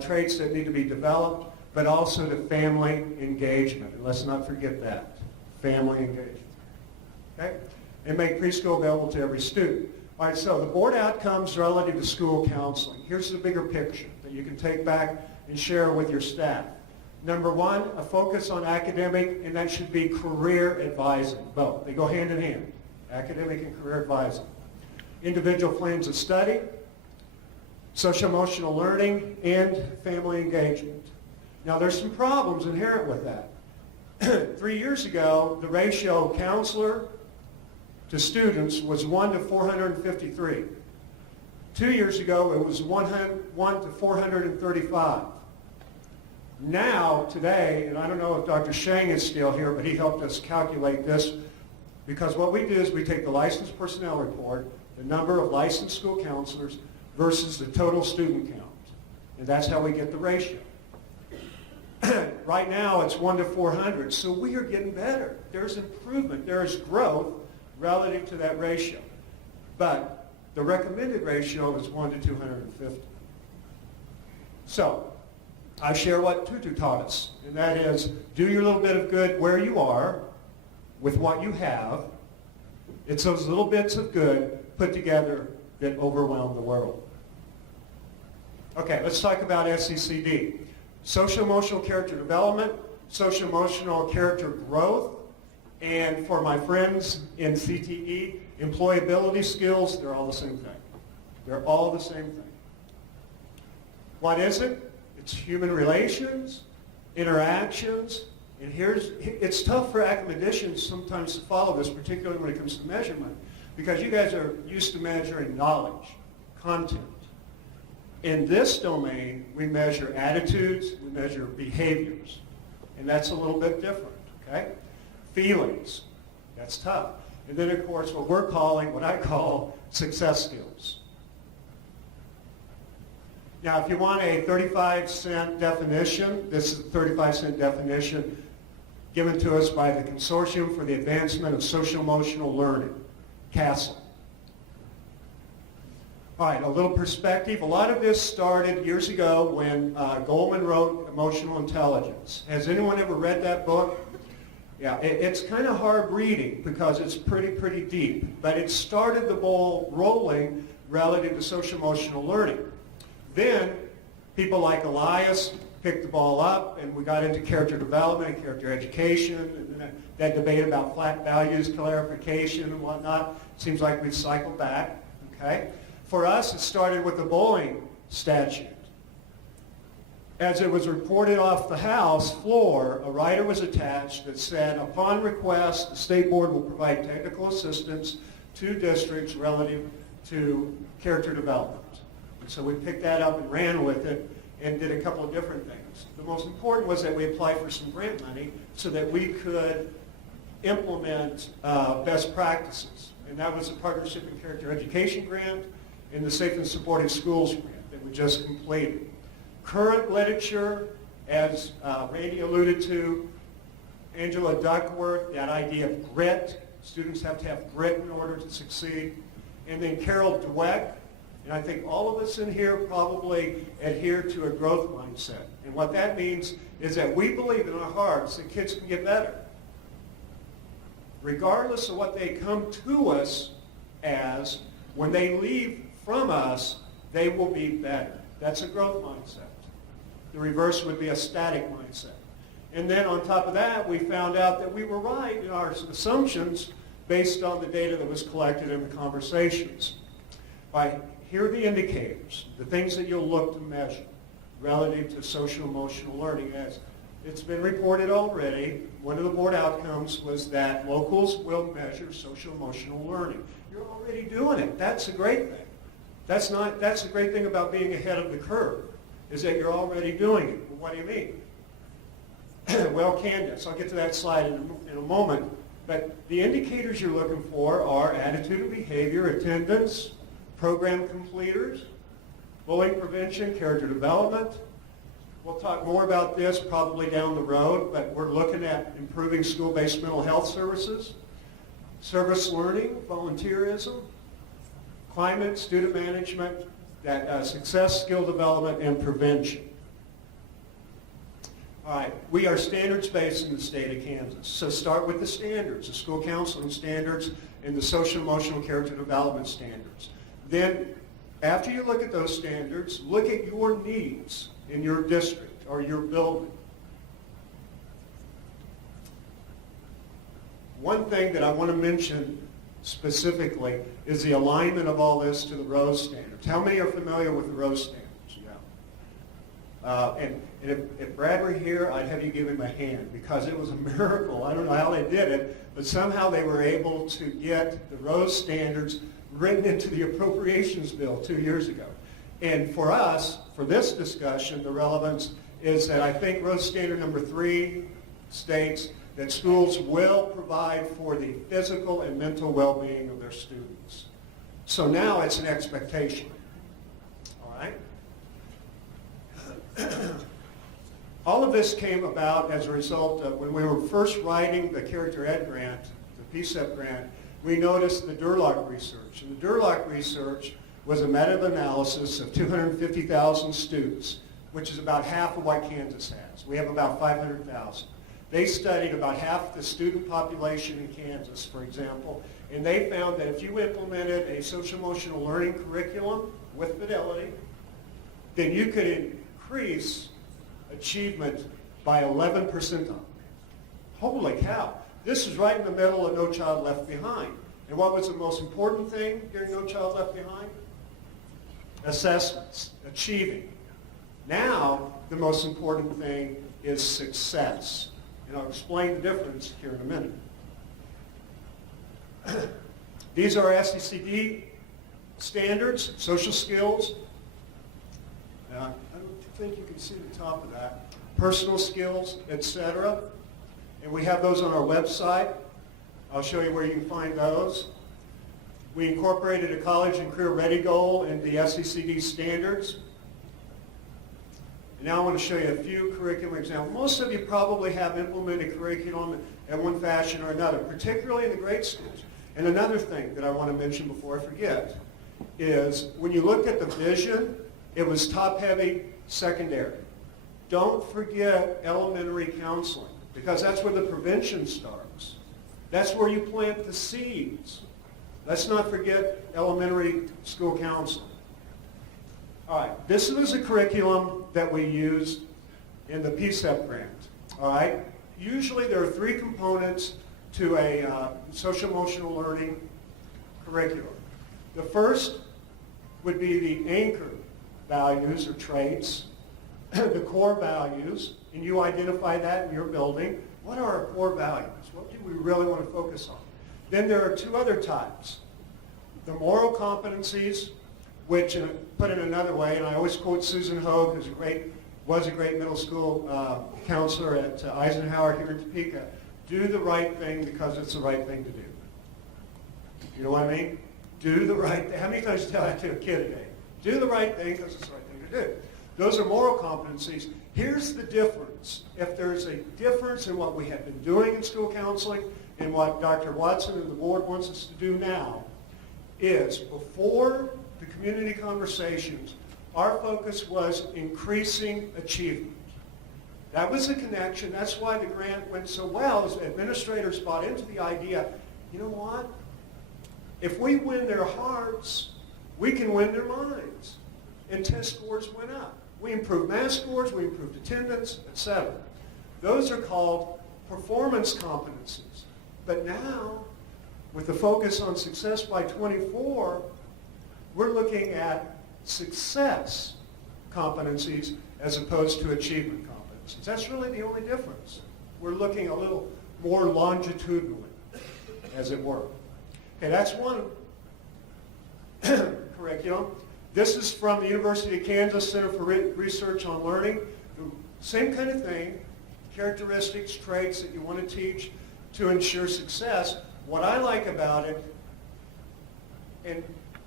traits that need to be developed, but also to family engagement. And let's not forget that, family engagement. Okay? And make preschool available to every student. All right, so the board outcomes relative to school counseling. Here's the bigger picture that you can take back and share with your staff. Number one, a focus on academic, and that should be career advising. Both. They go hand in hand, academic and career advising. Individual plans of study, social emotional learning, and family engagement. Now, there's some problems inherent with that. 3 years ago, the ratio of counselor to students was 1 to 453. 2 years ago, it was 1 to 435. Now, today, and I don't know if Dr. Shang is still here, but he helped us calculate this, Because what we do is we take the licensed personnel report, the number of licensed school counselors versus the total student count. And that's how we get the ratio. Right now it's 1 to 400, so we are getting better. There's improvement, there's growth relative to that ratio. But the recommended ratio is 1 to 250. So, I share what Tutu taught us, and that is do your little bit of good where you are with what you have. It's those little bits of good put together that overwhelm the world. Okay, let's talk about SECD. Social emotional character development, social emotional character growth, and for my friends in CTE, employability skills, they're all the same thing. They're all the same thing. What is it? It's human relations, interactions, and it's tough for academicians sometimes to follow this, particularly when it comes to measurement, because you guys are used to measuring knowledge, content. In this domain, we measure attitudes, we measure behaviors, and that's a little bit different, okay? Feelings, that's tough. And then, of course, what I call success skills. Now, if you want a 35-cent definition, this is a 35-cent definition given to us by the Consortium for the Advancement of Social-Emotional Learning, CASEL. All right, a little perspective. A lot of this started years ago when Goleman wrote Emotional Intelligence. Has anyone ever read that book? Yeah, it's kind of hard reading because it's pretty deep. But it started the ball rolling relative to social-emotional learning. Then people like Elias picked the ball up, and we got into character development and character education, and then that debate about flat values, clarification, and whatnot. Seems like we've cycled back, okay? For us, it started with the bullying statute. As it was reported off the House floor, a rider was attached that said, upon request, the State Board will provide technical assistance to districts relative to character development. And so we picked that up and ran with it and did a couple of different things. The most important was that we applied for some grant money so that we could implement best practices. And that was a Partnership in Character Education grant and the Safe and Supportive Schools grant that we just completed. Current literature, as Randy alluded to, Angela Duckworth, that idea of grit. Students have to have grit in order to succeed. And then Carol Dweck, and I think all of us in here probably adhere to a growth mindset. And what that means is that we believe in our hearts that kids can get better. Regardless of what they come to us as, when they leave from us, they will be better. That's a growth mindset. The reverse would be a static mindset. And then on top of that, we found out that we were right in our assumptions based on the data that was collected in the conversations. Here are the indicators, the things that you'll look to measure relative to social emotional learning. As it's been reported already, one of the board outcomes was that locals will measure social emotional learning. You're already doing it. That's a great thing. That's the great thing about being ahead of the curve, is that you're already doing it. Well, what do you mean? Well, Candace, I'll get to that slide in a moment, but the indicators you're looking for are attitude and behavior, attendance, program completers, bullying prevention, character development. We'll talk more about this probably down the road, but we're looking at improving school-based mental health services, service learning, volunteerism, climate, student management, success, skill development, and prevention. All right, we are standards-based in the state of Kansas. So start with the standards, the school counseling standards and the social emotional character development standards. Then, after you look at those standards, look at your needs in your district or your building. One thing that I want to mention specifically is the alignment of all this to the Rose standards. How many are familiar with the Rose standards? Yeah. And if Brad were here, I'd have you give him a hand because it was a miracle. I don't know how they did it, but somehow they were able to get the Rose standards written into the appropriations bill 2 years ago. And for us, for this discussion, the relevance is that I think Rose Standard number 3 states that schools will provide for the physical and mental well-being of their students. So now it's an expectation. All right? All of this came about as a result of when we were first writing the Character Ed grant, the PSEP grant, we noticed the Durlock research. And the Durlock research was a meta-analysis of 250,000 students, which is about half of what Kansas has. We have about 500,000. They studied about half the student population in Kansas, for example, and they found that if you implemented a social-emotional learning curriculum with fidelity, then you could increase achievement by 11 percentile. Holy cow. This is right in the middle of No Child Left Behind. And what was the most important thing during No Child Left Behind? Assessments, achieving. Now, the most important thing is success. And I'll explain the difference here in a minute. These are SECD standards, social skills. I don't think you can see the top of that. Personal skills, etc. And we have those on our website. I'll show you where you can find those. We incorporated a college and career ready goal in the SECD standards. And now I want to show you a few curriculum examples. Most of you probably have implemented curriculum in one fashion or another, particularly in the grade schools. And another thing that I want to mention before I forget is when you look at the vision, it was top-heavy secondary. Don't forget elementary counseling, because that's where the prevention starts. That's where you plant the seeds. Let's not forget elementary school counseling. All right, this is a curriculum that we used in the PSEP grant. All right, usually there are three components to a social-emotional learning curriculum. The first would be the anchor values or traits, the core values, and you identify that in your building. What are our core values? What do we really want to focus on? Then there are two other types. The moral competencies, which, put in another way, and I always quote Susan Hogue, who's was a great middle school counselor at Eisenhower here in Topeka. Do the right thing because it's the right thing to do. You know what I mean? Do the right thing. How many times tell that to a kid today? Do the right thing because it's the right thing to do. Those are moral competencies. Here's the difference. If there's a difference in what we have been doing in school counseling and what Dr. Watson and the board wants us to do now, is before the community conversations, our focus was increasing achievement. That was the connection. That's why the grant went so well, as administrators bought into the idea, you know what? If we win their hearts, we can win their minds. And test scores went up. We improved math scores, we improved attendance, etc. Those are called performance competencies. But now, with the focus on success by 24, we're looking at success competencies as opposed to achievement competencies. That's really the only difference. We're looking a little more longitudinally, as it were. Okay, that's one curriculum. This is from the University of Kansas Center for Research on Learning. The same kind of thing, characteristics, traits that you want to teach to ensure success. What I like about it, and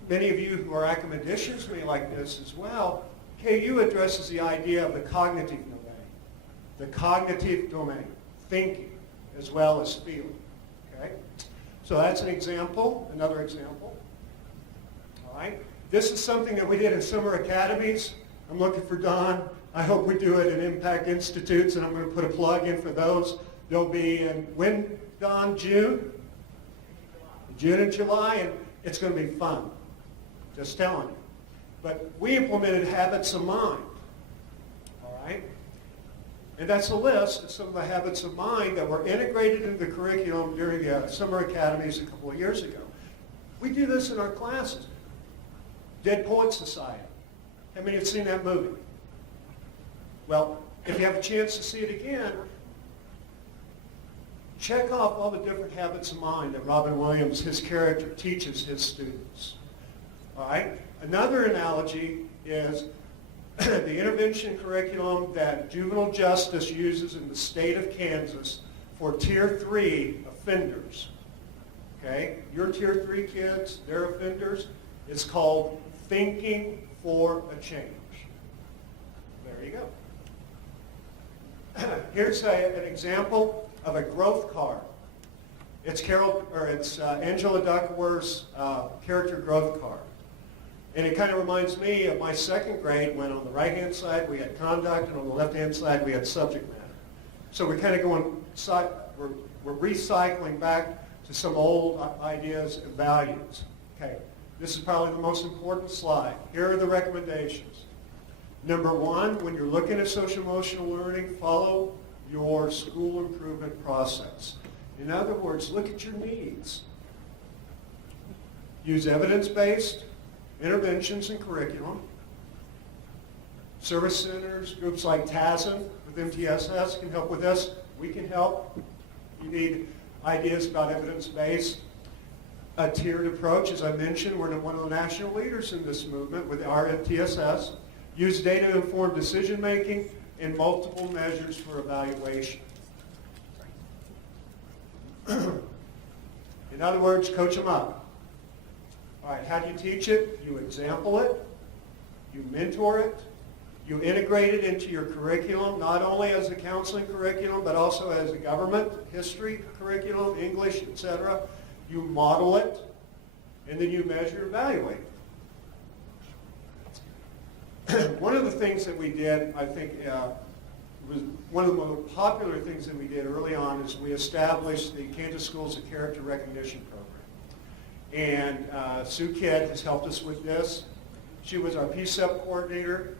many of you who are academicians may like this as well, KU addresses the idea of the cognitive domain. The cognitive domain, thinking as well as feeling. Okay? So that's an example, another example. All right? This is something that we did in summer academies. I'm looking for Don. I hope we do it in Impact Institutes, and I'm going to put a plug in for those. They'll be in, when, Don? June? June and July, and it's going to be fun. Just telling you. But we implemented habits of mind. All right? And that's a list of some of the habits of mind that were integrated into the curriculum during the summer academies a couple of years ago. We do this in our classes. Dead Poets Society. How many have seen that movie? Well, if you have a chance to see it again, check off all the different habits of mind that Robin Williams, his character, teaches his students. All right? Another analogy is the intervention curriculum that juvenile justice uses in the state of Kansas for Tier 3 offenders. Okay? Your Tier 3 kids, they're offenders. It's called Thinking for a Change. There you go. Here's an example of a growth card. It's Angela Duckworth's character growth card. And it kind of reminds me of my second grade when on the right-hand side we had conduct and on the left-hand side we had subject matter. So we're kind of we're recycling back to some old ideas and values. Okay, this is probably the most important slide. Here are the recommendations. Number one, when you're looking at social emotional learning, follow your school improvement process. In other words, look at your needs. Use evidence-based interventions and curriculum. Service centers, groups like TASN with MTSS can help with this. We can help. You need ideas about evidence-based. A tiered approach, as I mentioned, we're one of the national leaders in this movement with our MTSS. Use data-informed decision-making and multiple measures for evaluation. In other words, coach them up. All right, how do you teach it? You example it, you mentor it, you integrate it into your curriculum, not only as a counseling curriculum, but also as a government history curriculum, English, etc. You model it, and then you measure, evaluate. One of the things that we did, I think, was one of the most popular things that we did early on is we established the Kansas Schools of Character Recognition Program. And Sue Kidd has helped us with this. She was our PSEP coordinator.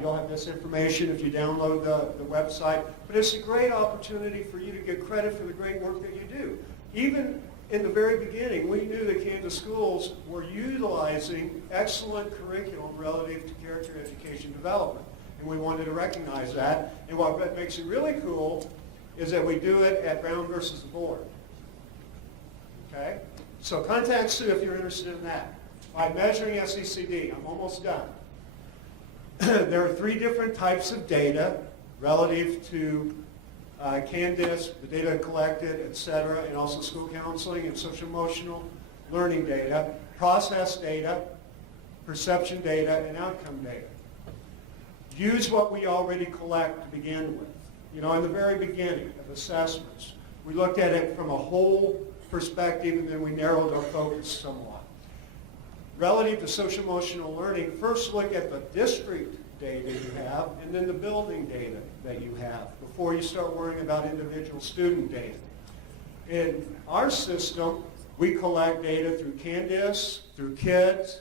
You'll have this information if you download the website. But it's a great opportunity for you to get credit for the great work that you do. Even in the very beginning, we knew that Kansas schools were utilizing excellent curriculum relative to character education development. And we wanted to recognize that. And what makes it really cool is that we do it at Brown versus the Board. Okay? So contact Sue if you're interested in that. By measuring SECD, I'm almost done. There are 3 different types of data relative to Candice, the data collected, etc., and also school counseling and social emotional learning data, process data, perception data, and outcome data. Use what we already collect to begin with. You know, in the very beginning of assessments, we looked at it from a whole perspective and then we narrowed our focus somewhat. Relative to social emotional learning, first look at the district data you have and then the building data that you have before you start worrying about individual student data. In our system, we collect data through Candice, through KIDS.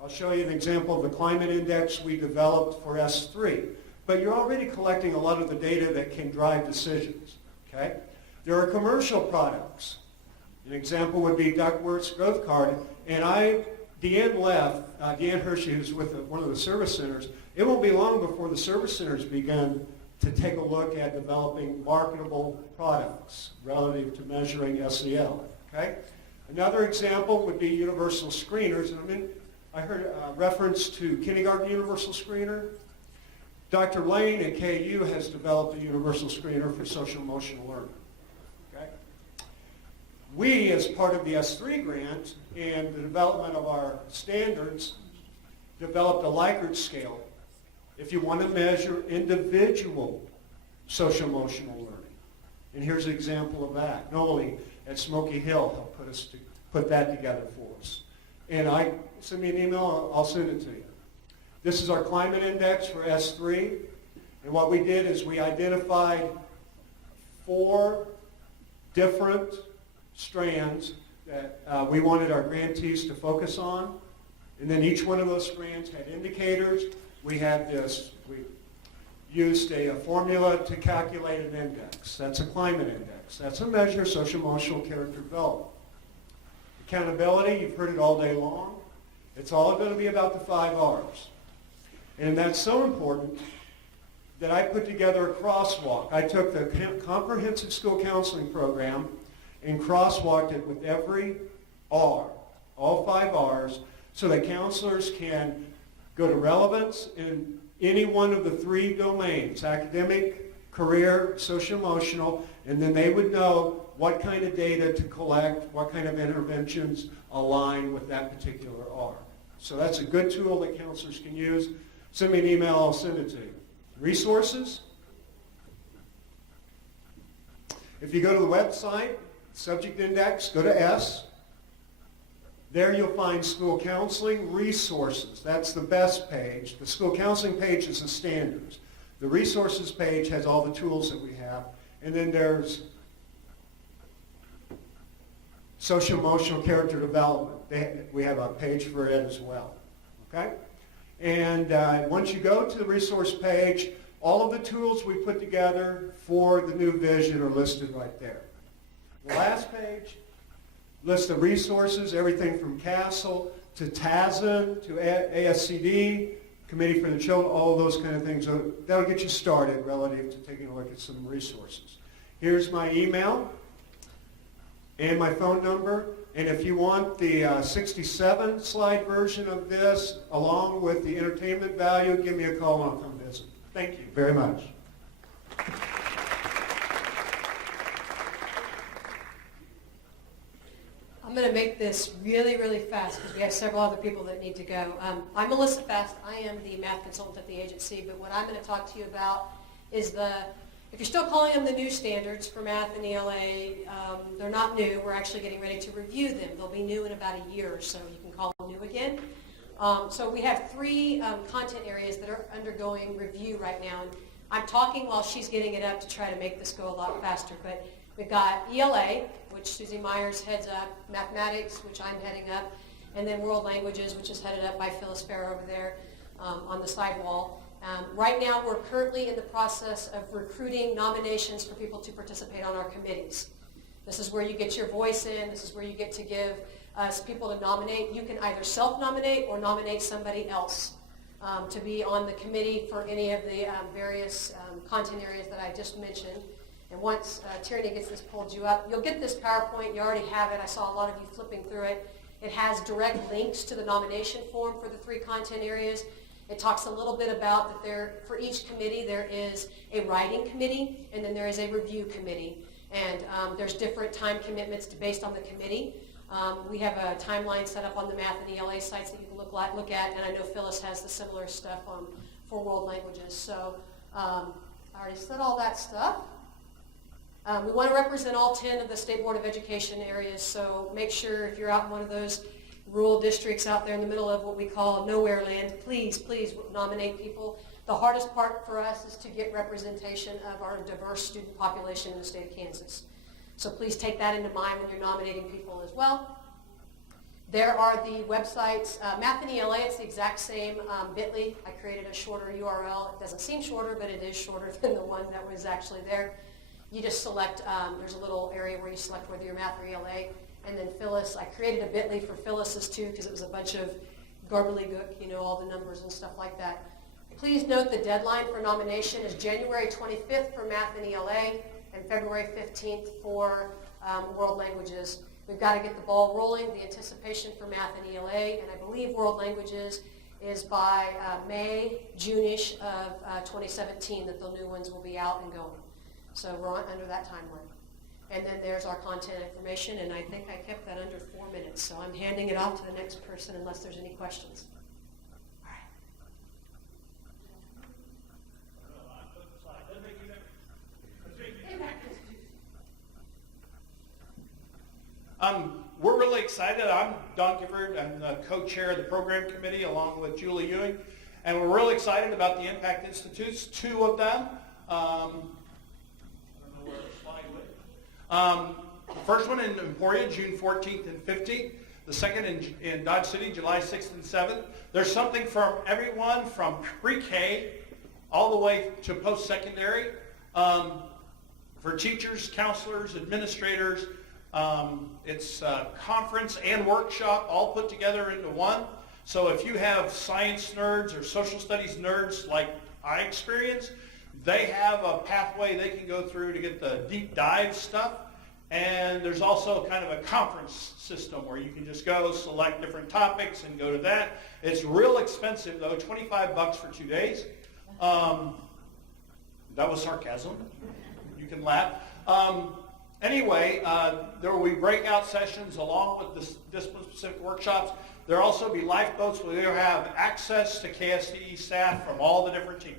I'll show you an example of the climate index we developed for S3. But you're already collecting a lot of the data that can drive decisions. Okay? There are commercial products. An example would be Duckworth's growth card. And Deanne left, Deanne Hershey, who's with one of the service centers. It won't be long before the service centers begin to take a look at developing marketable products relative to measuring SEL. Okay? Another example would be universal screeners. And I heard a reference to kindergarten universal screener. Dr. Lane at KU has developed a universal screener for social emotional learning. Okay? We, as part of the S3 grant and the development of our standards, developed a Likert scale if you want to measure individual social emotional learning. And here's an example of that. Noelle at Smoky Hill helped put that together for us. And send me an email, I'll send it to you. This is our climate index for S3. And what we did is we identified 4 different strands that we wanted our grantees to focus on. And then each one of those strands had indicators. We used a formula to calculate an index. That's a climate index. That's a measure of social emotional character development. Accountability, you've heard it all day long. It's all going to be about the 5 R's. And that's so important that I put together a crosswalk. I took the comprehensive school counseling program and crosswalked it with every R, all 5 R's, so that counselors can go to relevance in any one of the 3 domains, academic, career, social emotional, and then they would know what kind of data to collect, what kind of interventions align with that particular R. So that's a good tool that counselors can use. Send me an email, I'll send it to you. Resources. If you go to the website, subject index, go to S. There you'll find school counseling resources. That's the best page. The school counseling page is the standards. The resources page has all the tools that we have. And then there's social emotional character development. We have a page for it as well. Okay? And once you go to the resource page, all of the tools we put together for the new vision are listed right there. The last page lists the resources, everything from CASEL to TASN to ASCD, Committee for the Children, all of those kind of things. So that'll get you started relative to taking a look at some resources. Here's my email and my phone number. And if you want the 67 slide version of this, along with the entertainment value, give me a call and I'll come visit. Thank you very much. I'm going to make this really, really fast because we have several other people that need to go. I'm Melissa Fast. I am the math consultant at the agency, but what I'm going to talk to you about is if you're still calling them the new standards for math and ELA, they're not new. We're actually getting ready to review them. They'll be new in about a year or so. You can call them new again. So we have three content areas that are undergoing review right now. And I'm talking while she's getting it up to try to make this go a lot faster. But we've got ELA, which Susie Myers heads up, mathematics, which I'm heading up, and then world languages, which is headed up by Phyllis Fair over there on the side wall. Right now, we're currently in the process of recruiting nominations for people to participate on our committees. This is where you get your voice in. This is where you get to give us people to nominate. You can either self-nominate or nominate somebody else to be on the committee for any of the various content areas that I just mentioned. And once Tierney gets this pulled you up, you'll get this PowerPoint. You already have it. I saw a lot of you flipping through it. It has direct links to the nomination form for the three content areas. It talks a little bit about that for each committee there is a writing committee and then there is a review committee. And there's different time commitments based on the committee. We have a timeline set up on the math and ELA sites that you can look at, and I know Phyllis has the similar stuff for world languages. So I already said all that stuff. We want to represent all 10 of the State Board of Education areas, so make sure if you're out in one of those rural districts out there in the middle of what we call nowhere land, please nominate people. The hardest part for us is to get representation of our diverse student population in the state of Kansas. So please take that into mind when you're nominating people as well. There are the websites, Math and ELA, it's the exact same bit.ly. I created a shorter URL. It doesn't seem shorter, but it is shorter than the one that was actually there. You just select, there's a little area where you select whether you're math or ELA, and then Phyllis, I created a bit.ly for Phyllis's too because it was a bunch of gobbledygook, all the numbers and stuff like that. Please note the deadline for nomination is January 25th for math and ELA and February 15th for world languages. We've got to get the ball rolling. The anticipation for math and ELA, and I believe world languages is by May, June-ish of 2017 that the new ones will be out and going. So we're under that timeline. And then there's our content information, and I think I kept that under 4 minutes. So I'm handing it off to the next person unless there's any questions. We're really excited. I'm Don Gifford. I'm the co-chair of the program committee along with Julie Ewing. And we're really excited about the Impact Institutes, 2 of them. I don't know where the slide went. The first one in Emporia, June 14th and 15th. The second in Dodge City, July 6th and 7th. There's something for everyone from pre-K all the way to post-secondary. For teachers, counselors, administrators. It's a conference and workshop all put together into one. So if you have science nerds or social studies nerds like I experience, they have a pathway they can go through to get the deep dive stuff. And there's also kind of a conference system where you can just go select different topics and go to that. It's real expensive though, $25 for 2 days. That was sarcasm. You can laugh. Anyway, there will be breakout sessions along with the discipline-specific workshops. There will also be lifeboats where you'll have access to KSDE staff from all the different teams.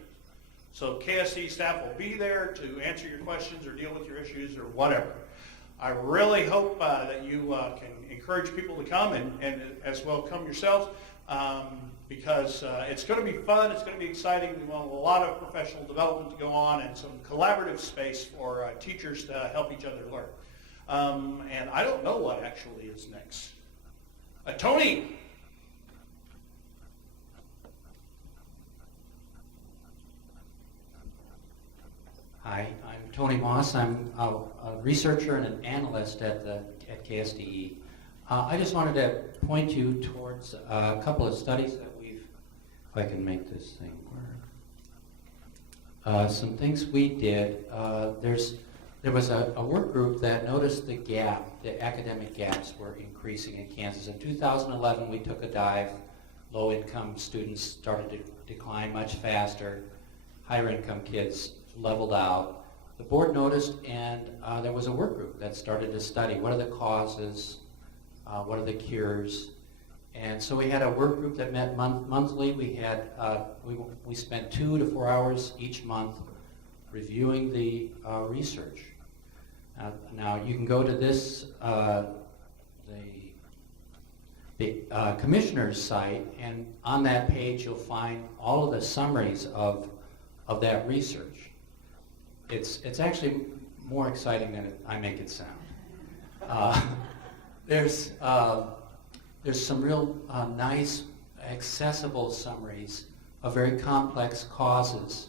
So KSDE staff will be there to answer your questions or deal with your issues or whatever. I really hope that you can encourage people to come and as well come yourselves because it's going to be fun, it's going to be exciting. We want a lot of professional development to go on and some collaborative space for teachers to help each other learn. And I don't know what actually is next. Tony! Hi, I'm Tony Moss. I'm a researcher and an analyst at KSDE. I just wanted to point you towards a couple of studies that we've, if I can make this thing work, some things we did. There was a work group that noticed the academic gaps were increasing in Kansas. In 2011, we took a dive. Low-income students started to decline much faster. Higher-income kids leveled out. The board noticed, and there was a work group that started to study what are the causes, what are the cures, and so we had a work group that met monthly. We had we spent 2 to 4 hours each month reviewing the research. Now you can go to this the commissioner's site, and on that page you'll find all of the summaries of that research. It's actually more exciting than I make it sound. There's some real nice, accessible summaries of very complex causes,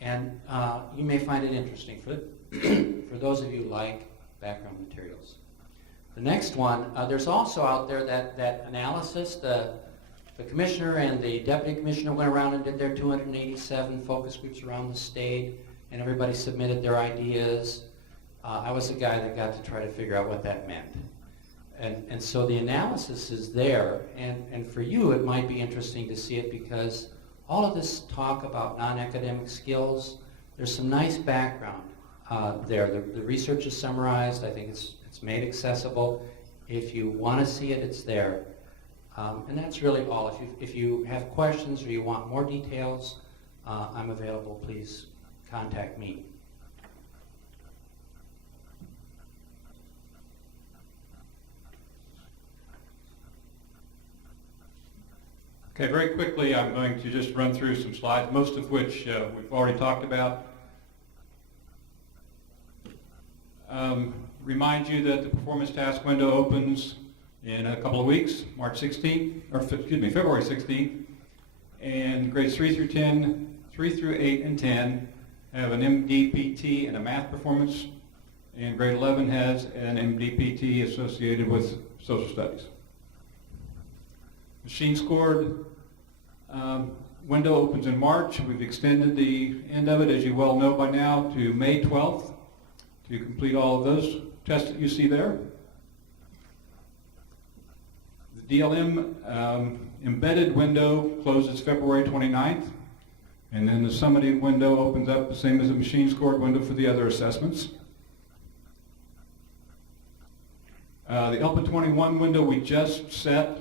and you may find it interesting for those of you who like background materials. The next one, there's also out there that analysis. The commissioner and the deputy commissioner went around and did their 287 focus groups around the state, and everybody submitted their ideas. I was the guy that got to try to figure out what that meant. And so the analysis is there, and for you it might be interesting to see it because all of this talk about non-academic skills, there's some nice background there. The research is summarized. I think it's made accessible. If you want to see it, it's there. And that's really all. If you have questions or you want more details, I'm available. Please contact me. Okay, very quickly I'm going to just run through some slides, most of which we've already talked about. Remind you that the performance task window opens in a couple of weeks, February 16th, and grades 3 through 10, 3 through 8 and 10 have an MDPT and a math performance, and grade 11 has an MDPT associated with social studies. Machine scored window opens in March. We've extended the end of it, as you well know by now, to May 12th to complete all of those tests that you see there. The DLM embedded window closes February 29th, and then the summative window opens up the same as the machine scored window for the other assessments. The ELPA 21 window we just set.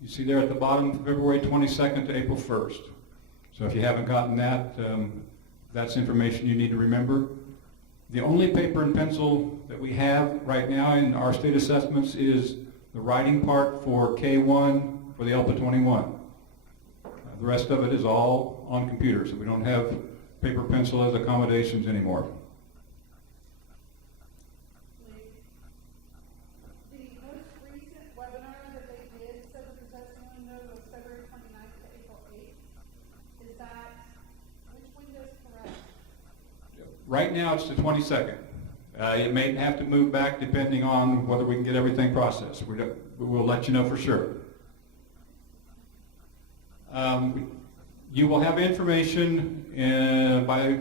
You see there at the bottom, February 22nd to April 1st. So if you haven't gotten that, that's information you need to remember. The only paper and pencil that we have right now in our state assessments is the writing part for K1 for the ELPA 21. The rest of it is all on computers, so we don't have paper pencil as accommodations anymore. Right now it's the 22nd. It may have to move back depending on whether we can get everything processed. We'll let you know for sure. You will have information by,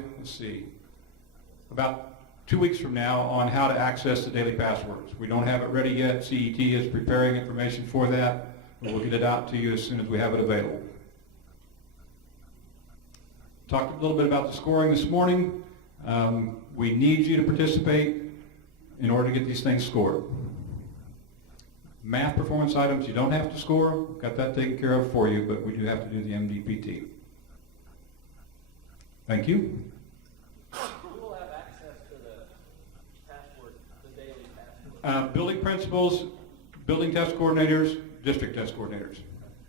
about 2 weeks from now on how to access the daily passwords. We don't have it ready yet. CET is preparing information for that, but we'll get it out to you as soon as we have it available. talked a little bit about the scoring this morning. We need you to participate in order to get these things scored. Math performance items, you don't have to score. Got that taken care of for you, but we do have to do the MDPT. Thank you. Who will have access to the password, the daily password? Building principals, building test coordinators, district test coordinators.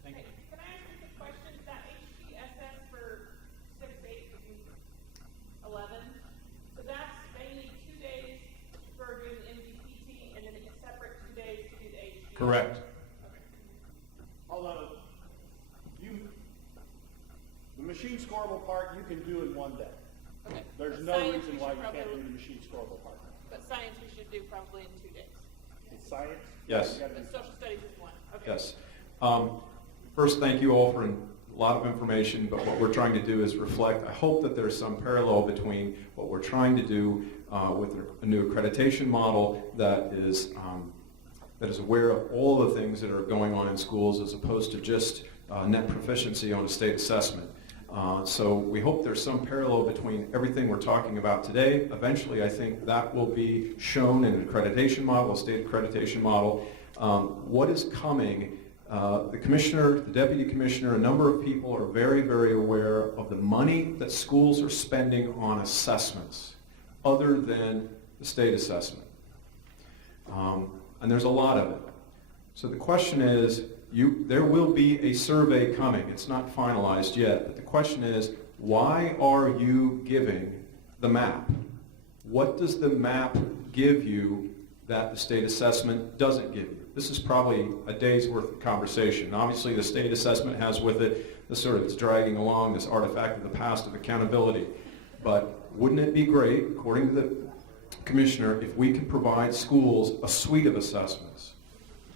Can I ask you a question? That HTSS for 6, 8, 11, so that's, they need 2 days for doing the MDPT and then a separate 2 days to do the HTSS? Correct. Although, the machine scorable part you can do in 1 day. Okay. There's But no science reason we why should you can't probably- do the machine scorable part. But science we should do probably in 2 days. In science? Yes. you gotta do- But social studies is 1. Okay. Yes. First, thank you all for a lot of information, but what we're trying to do is reflect. I hope that there's some parallel between what we're trying to do with a new accreditation model that is aware of all the things that are going on in schools as opposed to just net proficiency on a state assessment. So we hope there's some parallel between everything we're talking about today. Eventually, I think that will be shown in an accreditation model, a state accreditation model. What is coming, the commissioner, the deputy commissioner, a number of people are very, very aware of the money that schools are spending on assessments other than the state assessment. And there's a lot of it. So the question is, there will be a survey coming. It's not finalized yet, but the question is, why are you giving the map? What does the map give you that the state assessment doesn't give you? This is probably a day's worth of conversation. Obviously, the state assessment has with it this sort of, it's dragging along this artifact of the past of accountability. But wouldn't it be great, according to the commissioner, if we could provide schools a suite of assessments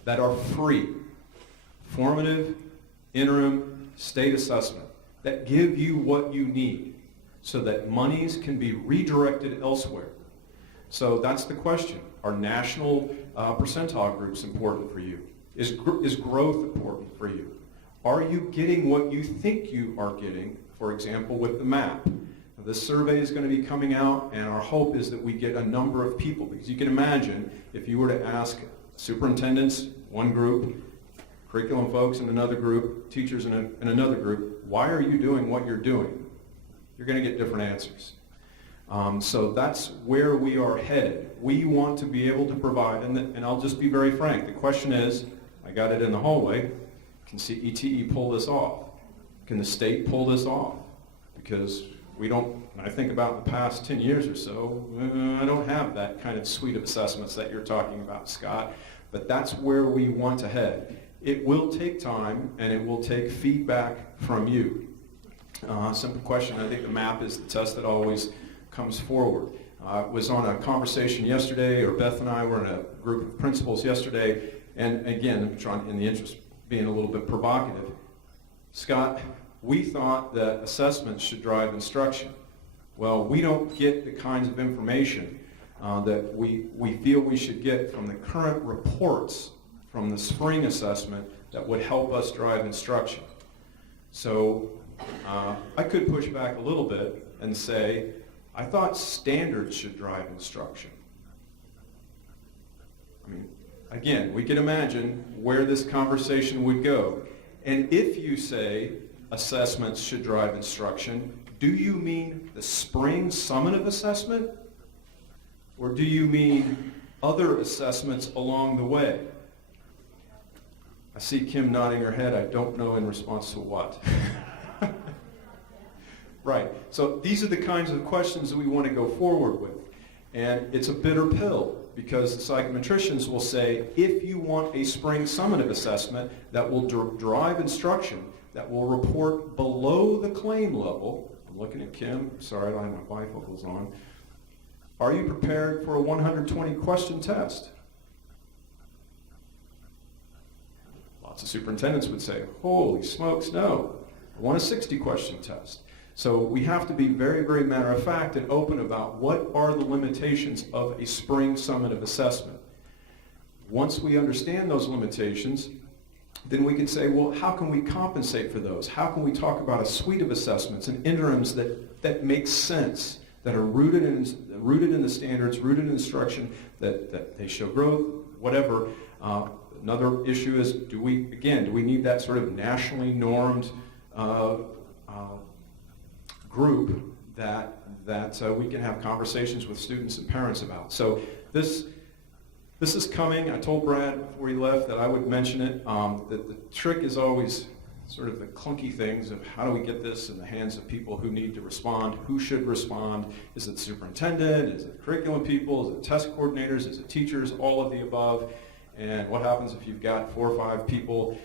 that are free, formative, interim, state assessment, that give you what you need so that monies can be redirected elsewhere. So that's the question. Are national percentile groups important for you? Is growth important for you? Are you getting what you think you are getting, for example, with the map? This survey is going to be coming out, and our hope is that we get a number of people, because you can imagine if you were to ask superintendents, one group, curriculum folks in another group, teachers in another group, why are you doing what you're doing? You're going to get different answers. So that's where we are headed. We want to be able to provide, and I'll just be very frank, the question is, I got it in the hallway, can CETE pull this off? Can the state pull this off? Because we don't, when I think about the past 10 years or so, I don't have that kind of suite of assessments that you're talking about, Scott, but that's where we want to head. It will take time, and it will take feedback from you. Simple question, I think the map is the test that always comes forward. I was on a conversation yesterday, or Beth and I were in a group of principals yesterday, and again, I'm trying, in the interest of being a little bit provocative, Scott, we thought that assessments should drive instruction. Well, we don't get the kinds of information that we feel we should get from the current reports from the spring assessment that would help us drive instruction. So I could push back a little bit and say, I thought standards should drive instruction. I mean, again, we can imagine where this conversation would go. And if you say assessments should drive instruction, do you mean the spring summative assessment? Or do you mean other assessments along the way? I see Kim nodding her head. I don't know in response to what. Right. So these are the kinds of questions that we want to go forward with. And it's a bitter pill, because the psychometricians will say, if you want a spring summative assessment that will drive instruction, that will report below the claim level, I'm looking at Kim, sorry I don't have my bifocals on, are you prepared for a 120 question test? Lots of superintendents would say, holy smokes, no. I want a 60 question test. So we have to be very, very matter of fact and open about what are the limitations of a spring summative assessment. Once we understand those limitations, then we can say, well, how can we compensate for those? How can we talk about a suite of assessments and interims that make sense, that are rooted in the standards, rooted in instruction, that they show growth, whatever. Another issue is, do we need that sort of nationally normed group that we can have conversations with students and parents about? So this is coming. I told Brad before he left that I would mention it. That the trick is always sort of the clunky things of how do we get this in the hands of people who need to respond, who should respond. Is it the superintendent? Is it curriculum people? Is it test coordinators? Is it teachers? All of the above. And what happens if you've got 4 or 5 people,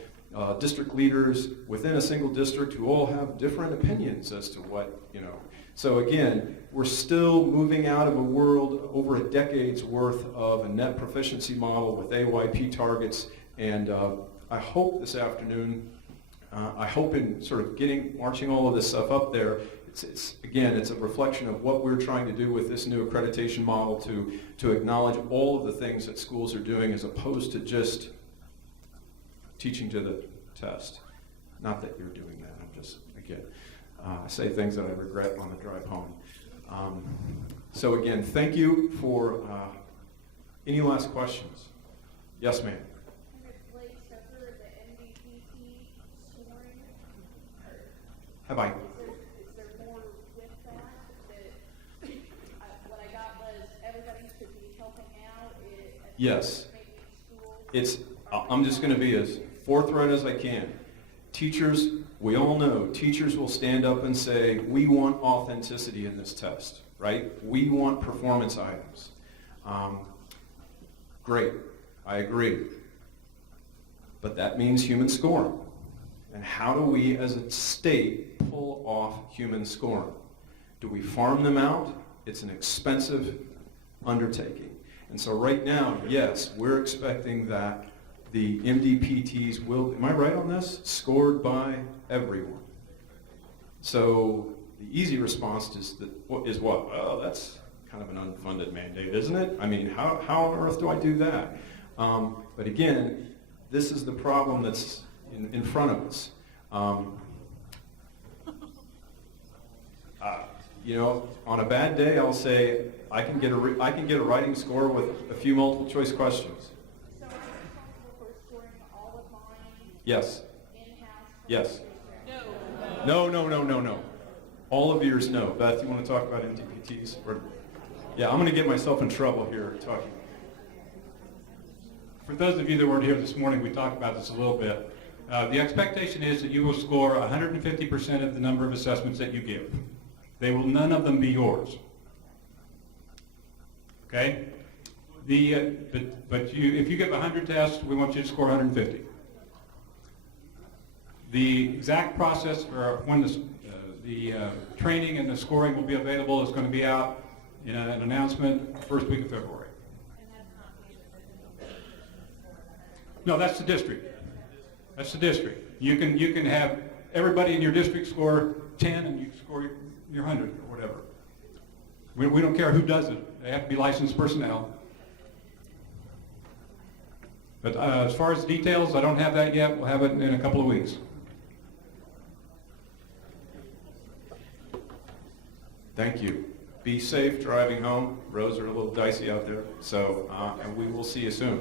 district leaders within a single district who all have different opinions as to what, So again, we're still moving out of a world over a decade's worth of a net proficiency model with AYP targets. And I hope this afternoon, I hope in sort of marching all of this stuff up there, it's a reflection of what we're trying to do with this new accreditation model to acknowledge all of the things that schools are doing as opposed to just teaching to the test. Not that you're doing that, I'm just, again, I say things that I regret on the drive home. So again, thank you for any last questions? Yes, ma'am. Have I? Yes. I'm just going to be as forthright as I can. Teachers, we all know, teachers will stand up and say, we want authenticity in this test, right? We want performance items. Great, I agree. But that means human scoring. And how do we as a state pull off human scoring? Do we farm them out? It's an expensive undertaking. And so right now, yes, we're expecting that the MDPTs will, am I right on this? Scored by everyone. So the easy response is what? Oh, that's kind of an unfunded mandate, isn't it? I mean, how on earth do I do that? But again, this is the problem that's in front of us. On a bad day, I'll say I can get a writing score with a few multiple choice questions. So are you responsible for scoring all of mine? Yes. In-house? Yes. No. All of yours, no. Beth, you want to talk about MDPTs? Yeah, I'm going to get myself in trouble here talking. For those of you that weren't here this morning, we talked about this a little bit. The expectation is that you will score 150% of the number of assessments that you give. None of them be yours. Okay? If you give 100 tests, we want you to score 150. The exact process for when the training and the scoring will be available is going to be out in an announcement first week of February. No, that's the district. That's the district. You can have everybody in your district score 10 and you score your 100 or whatever. We don't care who does it. They have to be licensed personnel. But as far as details, I don't have that yet. We'll have it in a couple of weeks. Thank you. Be safe driving home. Roads are a little dicey out there. So, and we will see you soon.